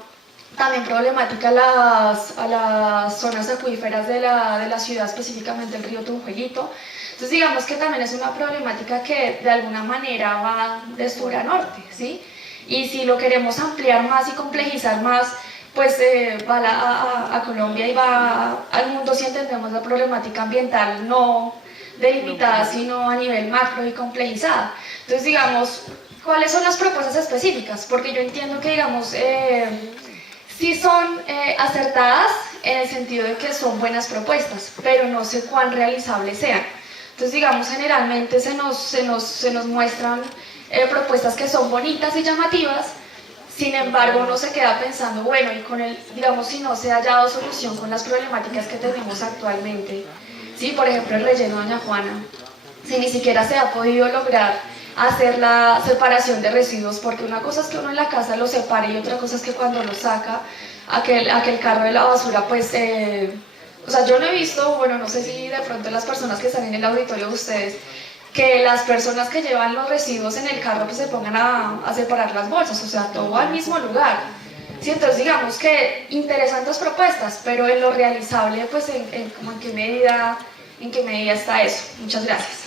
también problemática a las zonas acuíferas de la ciudad, específicamente el río Tunjueguito. Entonces digamos que también es una problemática que de alguna manera va de sur a norte, ¿sí? Y si lo queremos ampliar más y complejizar más, pues va a Colombia y va al mundo si entendemos la problemática ambiental no delimitada, sino a nivel macro y complejizada. Entonces digamos, ¿cuáles son las propuestas específicas? Porque yo entiendo que digamos, sí son acertadas en el sentido de que son buenas propuestas, pero no sé cuán realizables sean. Entonces, digamos, generalmente se nos muestran propuestas que son bonitas y llamativas, sin embargo, uno se queda pensando, bueno, y con digamos, si no se ha hallado solución con las problemáticas que tenemos actualmente, ¿sí? Por ejemplo, el relleno de Doña Juana, si ni siquiera se ha podido lograr hacer la separación de residuos, porque una cosa es que uno en la casa lo separe y otra cosa es que cuando lo saca aquel carro de la basura, pues, o sea, yo no he visto, bueno, no sé si de pronto las personas que están en el auditorio de ustedes, que las personas que llevan los residuos en el carro pues se pongan a separar las bolsas, o sea, todo al mismo lugar. Sí, entonces digamos que interesantes propuestas, pero en lo realizable, pues, como en qué medida está eso. Muchas gracias.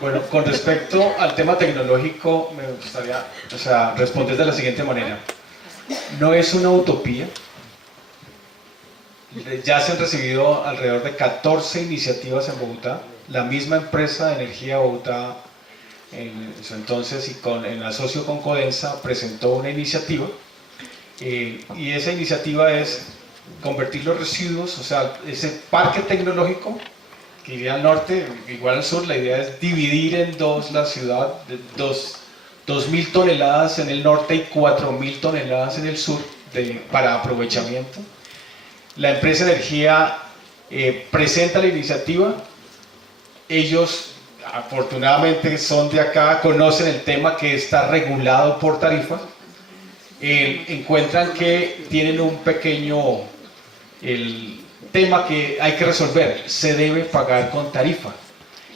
Bueno, con respecto al tema tecnológico, me gustaría, responder de la siguiente manera. No es una utopía. Ya se han recibido alrededor de 14 iniciativas en Bogotá. La misma empresa de energía Bogotá, en su entonces y en asocio con Codensa, presentó una iniciativa. Y esa iniciativa es convertir los residuos, o sea, ese parque tecnológico que iría al norte, igual al sur. La idea es dividir en dos la ciudad, 2.000 toneladas en el norte y 4.000 toneladas en el sur para aprovechamiento. La empresa Energía presenta la iniciativa. Ellos afortunadamente son de acá, conocen el tema que está regulado por tarifa. Encuentran que tienen un pequeño tema que hay que resolver: se debe pagar con tarifa.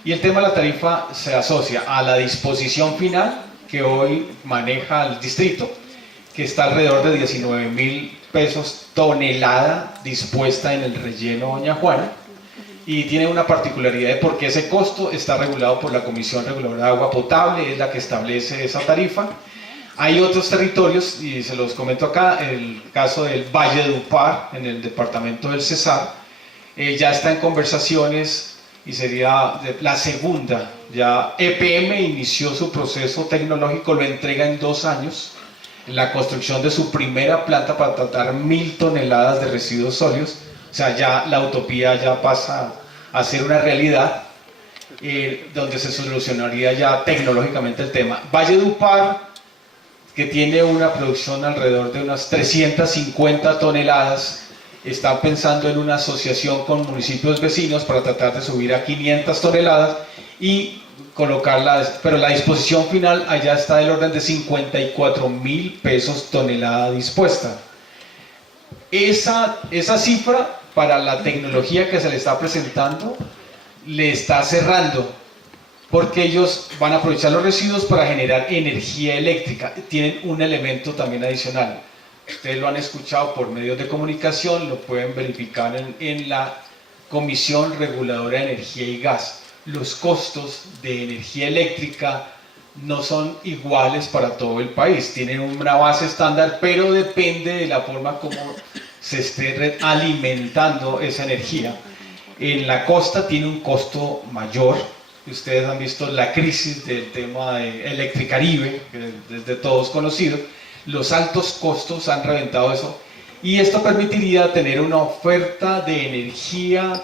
Y el tema de la tarifa se asocia a la disposición final que hoy maneja el distrito, que está alrededor de 19.000 pesos tonelada dispuesta en el relleno Doña Juana, y tiene una particularidad de por qué ese costo está regulado por la Comisión Reguladora de Agua Potable, es la que establece esa tarifa. Hay otros territorios, y se los comento acá, el caso del Valle de Upar, en el departamento del Cesar, ya está en conversaciones y sería la segunda. Ya EPM inició su proceso tecnológico, lo entrega en 2 años, la construcción de su primera planta para tratar 1.000 toneladas de residuos sólidos. O sea, ya la utopía ya pasa a ser una realidad, donde se solucionaría ya tecnológicamente el tema. Valle de Upar, que tiene una producción alrededor de unas 350 toneladas, está pensando en una asociación con municipios vecinos para tratar de subir a 500 toneladas y colocarla, pero la disposición final allá está del orden de 54.000 pesos tonelada dispuesta. Esa cifra, para la tecnología que se le está presentando, le está cerrando, porque ellos van a aprovechar los residuos para generar energía eléctrica. Tienen un elemento también adicional. Ustedes lo han escuchado por medios de comunicación, lo pueden verificar en la Comisión Reguladora de Energía y Gas. Los costos de energía eléctrica no son iguales para todo el país. Tienen una base estándar, pero depende de la forma como se esté alimentando esa energía. En la costa tiene un costo mayor. Ustedes han visto la crisis del tema de Electricaribe, que es de todos conocido. Los altos costos han reventado eso, y esto permitiría tener una oferta de energía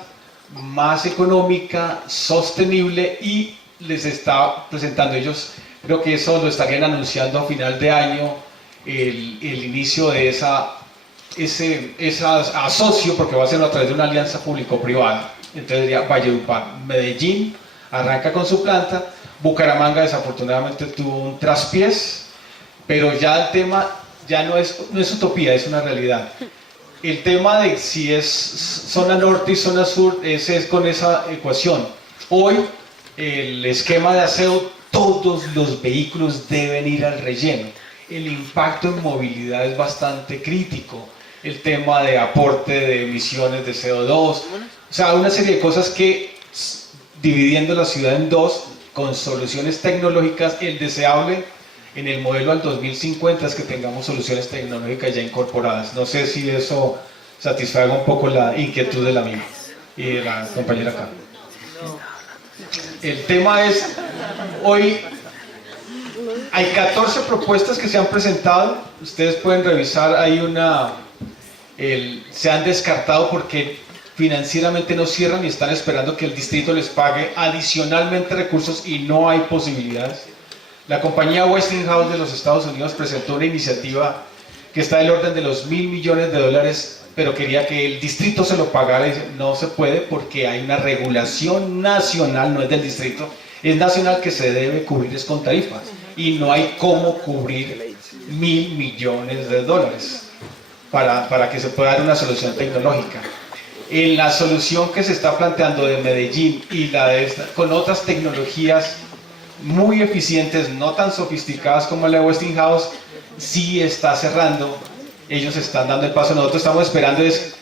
más económica, sostenible, y les está presentando ellos, creo que eso lo estarían anunciando a final de año, el inicio de ese asocio, porque va a ser a través de una alianza público-privada. Entonces diría Valledupar. Medellín arranca con su planta. Bucaramanga desafortunadamente tuvo un traspiés, pero ya el tema ya no es utopía, es una realidad. El tema de si es zona norte y zona sur es con esa ecuación. Hoy el esquema de aseo, todos los vehículos deben ir al relleno. El impacto en movilidad es bastante crítico. El tema de aporte de emisiones de CO2, o sea, una serie de cosas que, dividiendo la ciudad en dos, con soluciones tecnológicas, el deseable en el modelo al 2050 es que tengamos soluciones tecnológicas ya incorporadas. No sé si eso satisfaga un poco la inquietud de la mía y de la compañera acá. El tema es, hoy hay 14 propuestas que se han presentado. Ustedes pueden revisar, se han descartado porque financieramente no cierran y están esperando que el distrito les pague adicionalmente recursos, y no hay posibilidades. La compañía Westinghouse de los Estados Unidos presentó una iniciativa que está del orden de los $1.000 millones, pero quería que el distrito se lo pagara, y dice, no se puede porque hay una regulación nacional, no es del distrito, es nacional, que se debe cubrir es con tarifas, y no hay cómo cubrir $1.000 millones para que se pueda dar una solución tecnológica. En la solución que se está planteando de Medellín y con otras tecnologías muy eficientes, no tan sofisticadas como la de Westinghouse, sí está cerrando. Ellos están dando el paso. Nosotros estamos esperando es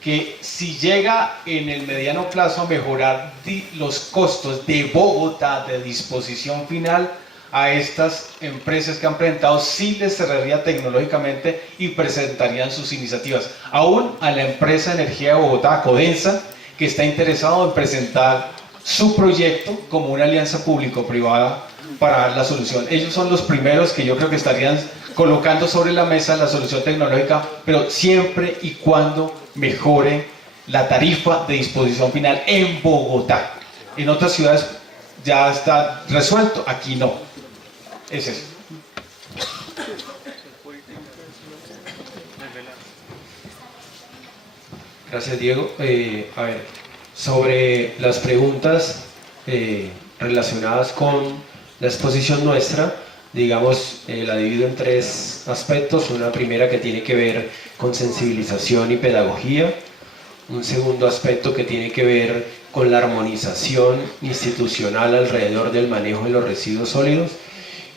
que, si llega en el mediano plazo a mejorar los costos de Bogotá de disposición final, a estas empresas que han presentado sí les cerraría tecnológicamente y presentarían sus iniciativas. Aún a la empresa de energía de Bogotá, Codensa, que está interesado en presentar su proyecto como una alianza público-privada para dar la solución. Ellos son los primeros que yo creo que estarían colocando sobre la mesa la solución tecnológica, pero siempre y cuando mejore la tarifa de disposición final en Bogotá. En otras ciudades ya está resuelto, aquí no. Es eso. Gracias, Diego. A ver, sobre las preguntas relacionadas con la exposición nuestra, digamos, la divido en tres aspectos. Una primera que tiene que ver con sensibilización y pedagogía. Un segundo aspecto que tiene que ver con la armonización institucional alrededor del manejo de los residuos sólidos.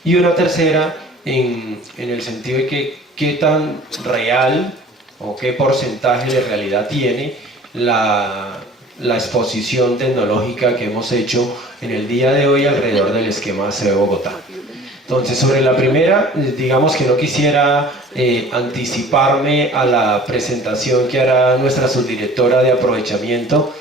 Y una tercera en el sentido de que qué tan real o qué porcentaje de realidad tiene la exposición tecnológica que hemos hecho en el día de hoy alrededor del esquema ASEO de Bogotá. Entonces, sobre la primera, digamos que no quisiera anticiparme a la presentación que hará nuestra subdirectora de aprovechamiento,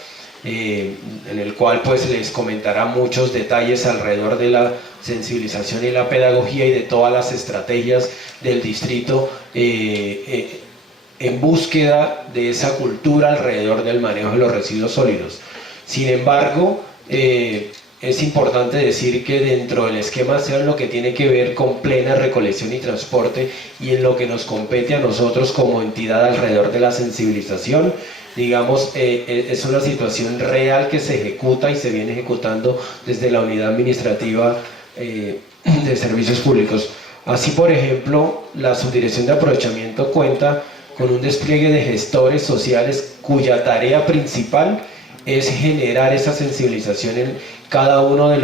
en el cual pues les comentará muchos detalles alrededor de la sensibilización y la pedagogía y de todas las estrategias del distrito en búsqueda de esa cultura alrededor del manejo de los residuos sólidos. Sin embargo, es importante decir que dentro del esquema SEO, en lo que tiene que ver con plena recolección y transporte y en lo que nos compete a nosotros como entidad alrededor de la sensibilización, digamos, es una situación real que se ejecuta y se viene ejecutando desde la unidad administrativa de servicios públicos. Así, por ejemplo, la subdirección de aprovechamiento cuenta con un despliegue de gestores sociales cuya tarea principal es generar esa sensibilización en cada uno de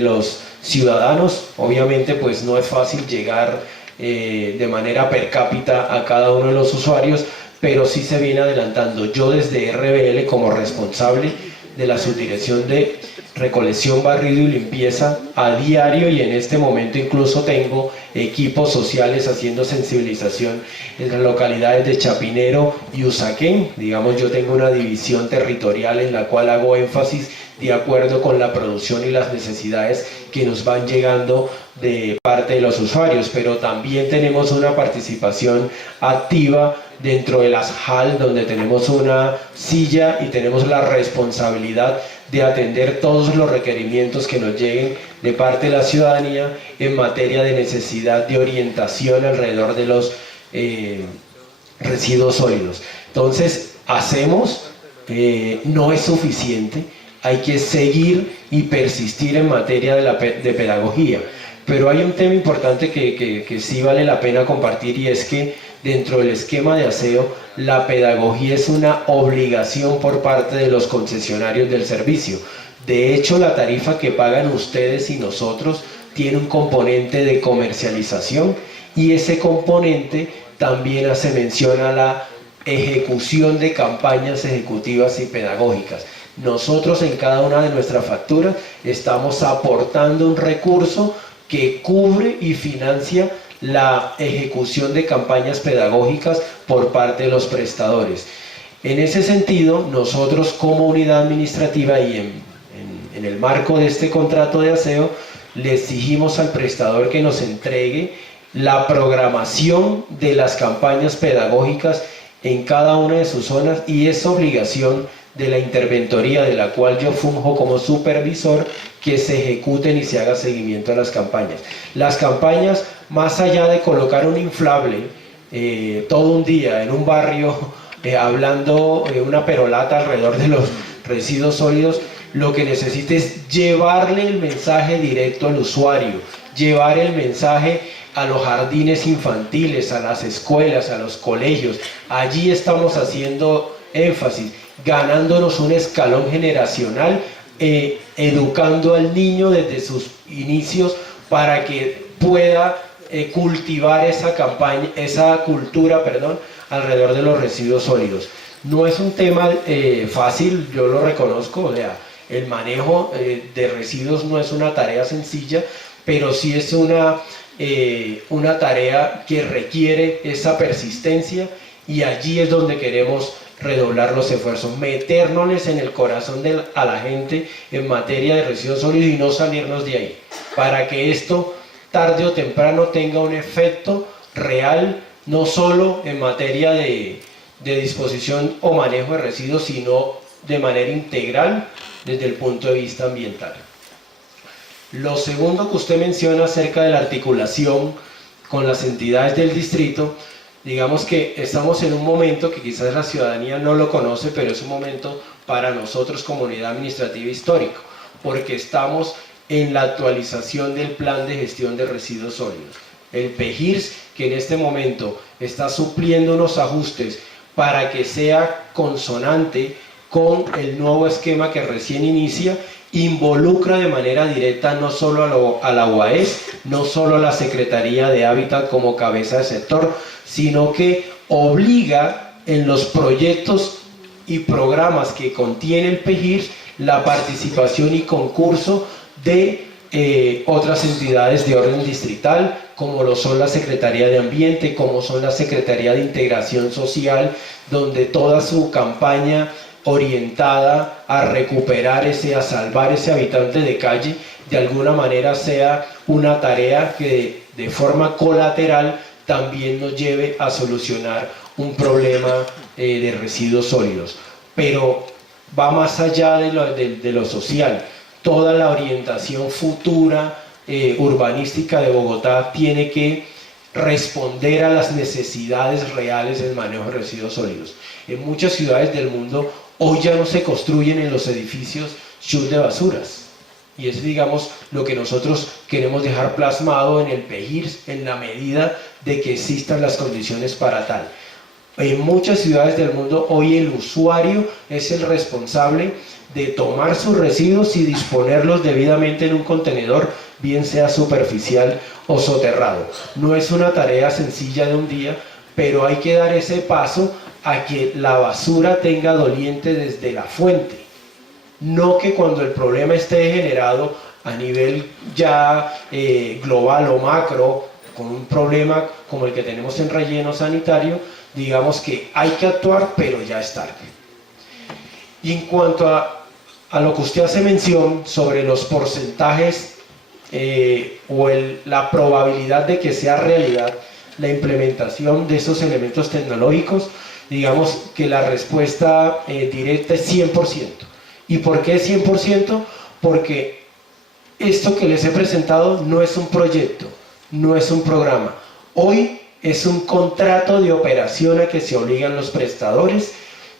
los ciudadanos. Obviamente pues no es fácil llegar de manera per cápita a cada uno de los usuarios, pero sí se viene adelantando. Yo desde RBL, como responsable de la subdirección de recolección, barrido y limpieza, a diario, y en este momento incluso tengo equipos sociales haciendo sensibilización en las localidades de Chapinero y Usaquén. Digamos, yo tengo una división territorial en la cual hago énfasis de acuerdo con la producción y las necesidades que nos van llegando de parte de los usuarios, pero también tenemos una participación activa dentro de las HAL, donde tenemos una silla y tenemos la responsabilidad de atender todos los requerimientos que nos lleguen de parte de la ciudadanía en materia de necesidad de orientación alrededor de los residuos sólidos. Entonces, hacemos, no es suficiente, hay que seguir y persistir en materia de pedagogía. Pero hay un tema importante que sí vale la pena compartir, y es que dentro del esquema de aseo, la pedagogía es una obligación por parte de los concesionarios del servicio. De hecho, la tarifa que pagan ustedes y nosotros tiene un componente de comercialización, y ese componente también hace mención a la ejecución de campañas ejecutivas y pedagógicas. Nosotros en cada una de nuestras facturas estamos aportando un recurso que cubre y financia la ejecución de campañas pedagógicas por parte de los prestadores. En ese sentido, nosotros como unidad administrativa y en el marco de este contrato de aseo, le exigimos al prestador que nos entregue la programación de las campañas pedagógicas en cada una de sus zonas, y es obligación de la interventoría, de la cual yo funjo como supervisor, que se ejecuten y se haga seguimiento a las campañas. Las campañas, más allá de colocar un inflable todo un día en un barrio hablando una perolata alrededor de los residuos sólidos, lo que necesita es llevarle el mensaje directo al usuario, llevar el mensaje a los jardines infantiles, a las escuelas, a los colegios. Allí estamos haciendo énfasis, ganándonos un escalón generacional, educando al niño desde sus inicios para que pueda cultivar esa cultura alrededor de los residuos sólidos. No es un tema fácil, yo lo reconozco, o sea, el manejo de residuos no es una tarea sencilla, pero sí es una tarea que requiere esa persistencia, y allí es donde queremos redoblar los esfuerzos, metérnosles en el corazón a la gente en materia de residuos sólidos y no salirnos de ahí, para que esto tarde o temprano tenga un efecto real, no solo en materia de de disposición o manejo de residuos, sino de manera integral desde el punto de vista ambiental. Lo segundo que usted menciona acerca de la articulación con las entidades del distrito, digamos que estamos en un momento que quizás la ciudadanía no lo conoce, pero es un momento para nosotros como unidad administrativa histórica, porque estamos en la actualización del plan de gestión de residuos sólidos. El PEGIRS, que en este momento está supliendo unos ajustes para que sea consonante con el nuevo esquema que recién inicia, involucra de manera directa no solo a la UAES, no solo a la Secretaría de Hábitat como cabeza de sector, sino que obliga en los proyectos y programas que contiene el PEGIRS la participación y concurso de otras entidades de orden distrital, como lo son la Secretaría de Ambiente, como son la Secretaría de Integración Social, donde toda su campaña orientada a recuperar a salvar ese habitante de calle, de alguna manera sea una tarea que de forma colateral también nos lleve a solucionar un problema de residuos sólidos. Pero va más allá de lo social. Toda la orientación futura urbanística de Bogotá tiene que responder a las necesidades reales del manejo de residuos sólidos. En muchas ciudades del mundo hoy ya no se construyen en los edificios chute de basuras, y es, digamos, lo que nosotros queremos dejar plasmado en el PEGIRS en la medida de que existan las condiciones para tal. En muchas ciudades del mundo hoy el usuario es el responsable de tomar sus residuos y disponerlos debidamente en un contenedor, bien sea superficial o soterrado. No es una tarea sencilla de un día, pero hay que dar ese paso a que la basura tenga doliente desde la fuente. No que cuando el problema esté generado a nivel ya global o macro, con un problema como el que tenemos en relleno sanitario, digamos que hay que actuar, pero ya es tarde. Y en cuanto a lo que usted hace mención sobre los porcentajes o la probabilidad de que sea realidad la implementación de esos elementos tecnológicos, digamos que la respuesta directa es 100%. ¿Y por qué 100%? Porque esto que les he presentado no es un proyecto, no es un programa. Hoy es un contrato de operación a que se obligan los prestadores,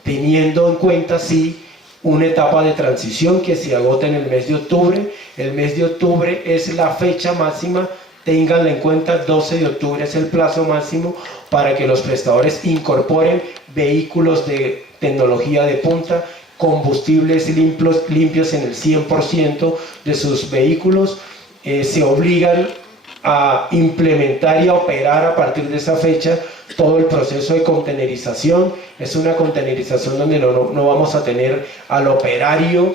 teniendo en cuenta, sí, una etapa de transición que se agota en el mes de octubre. El mes de octubre es la fecha máxima, ténganla en cuenta, 12 de octubre es el plazo máximo para que los prestadores incorporen vehículos de tecnología de punta, combustibles limpios en el 100% de sus vehículos. Se obligan a implementar y a operar a partir de esa fecha todo el proceso de contenerización. Es una contenerización donde no vamos a tener al operario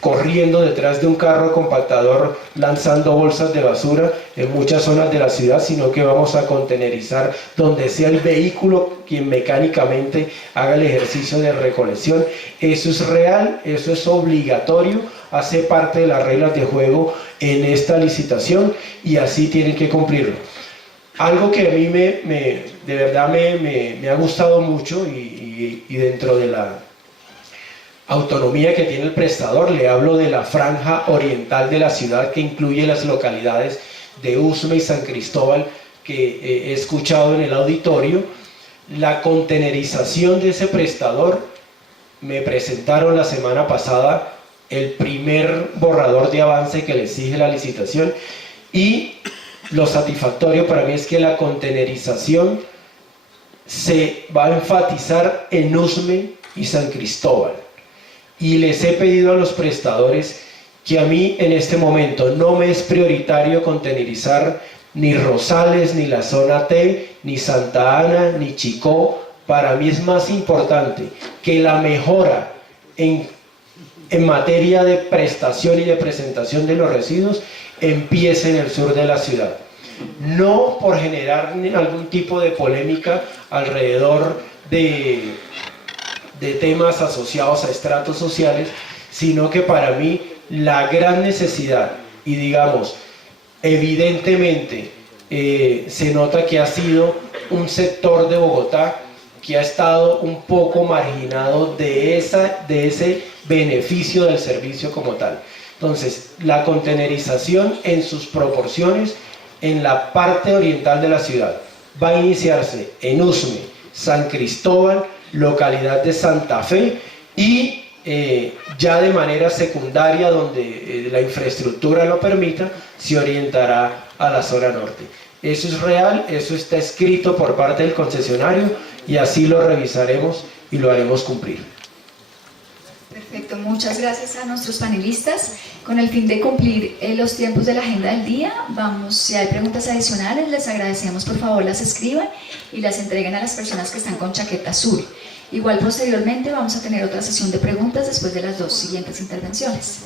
corriendo detrás de un carro compactador lanzando bolsas de basura en muchas zonas de la ciudad, sino que vamos a contenerizar donde sea el vehículo quien mecánicamente haga el ejercicio de recolección. Eso es real, eso es obligatorio, hace parte de las reglas de juego en esta licitación y así tienen que cumplirlo. Algo que a mí de verdad me ha gustado mucho y dentro de la autonomía que tiene el prestador, le hablo de la franja oriental de la ciudad que incluye las localidades de Usme y San Cristóbal que he escuchado en el auditorio. La contenerización de ese prestador, me presentaron la semana pasada el primer borrador de avance que le exige la licitación y lo satisfactorio para mí es que la contenerización se va a enfatizar en Usme y San Cristóbal. Y les he pedido a los prestadores que a mí en este momento no me es prioritario contenerizar ni Rosales, ni la zona T, ni Santa Ana, ni Chicó. Para mí es más importante que la mejora en materia de prestación y de presentación de los residuos empiece en el sur de la ciudad. No por generar algún tipo de polémica alrededor de temas asociados a estratos sociales, sino que para mí la gran necesidad, y digamos, evidentemente se nota que ha sido un sector de Bogotá que ha estado un poco marginado de ese beneficio del servicio como tal. Entonces, la contenerización en sus proporciones en la parte oriental de la ciudad va a iniciarse en Usme, San Cristóbal, localidad de Santa Fe y ya de manera secundaria, donde la infraestructura lo permita, se orientará a la zona norte. Eso es real, eso está escrito por parte del concesionario y así lo revisaremos y lo haremos cumplir. Perfecto, muchas gracias a nuestros panelistas. Con el fin de cumplir los tiempos de la agenda del día, si hay preguntas adicionales, les agradecemos por favor las escriban y las entreguen a las personas que están con chaqueta azul. Igual posteriormente vamos a tener otra sesión de preguntas después de las dos siguientes intervenciones.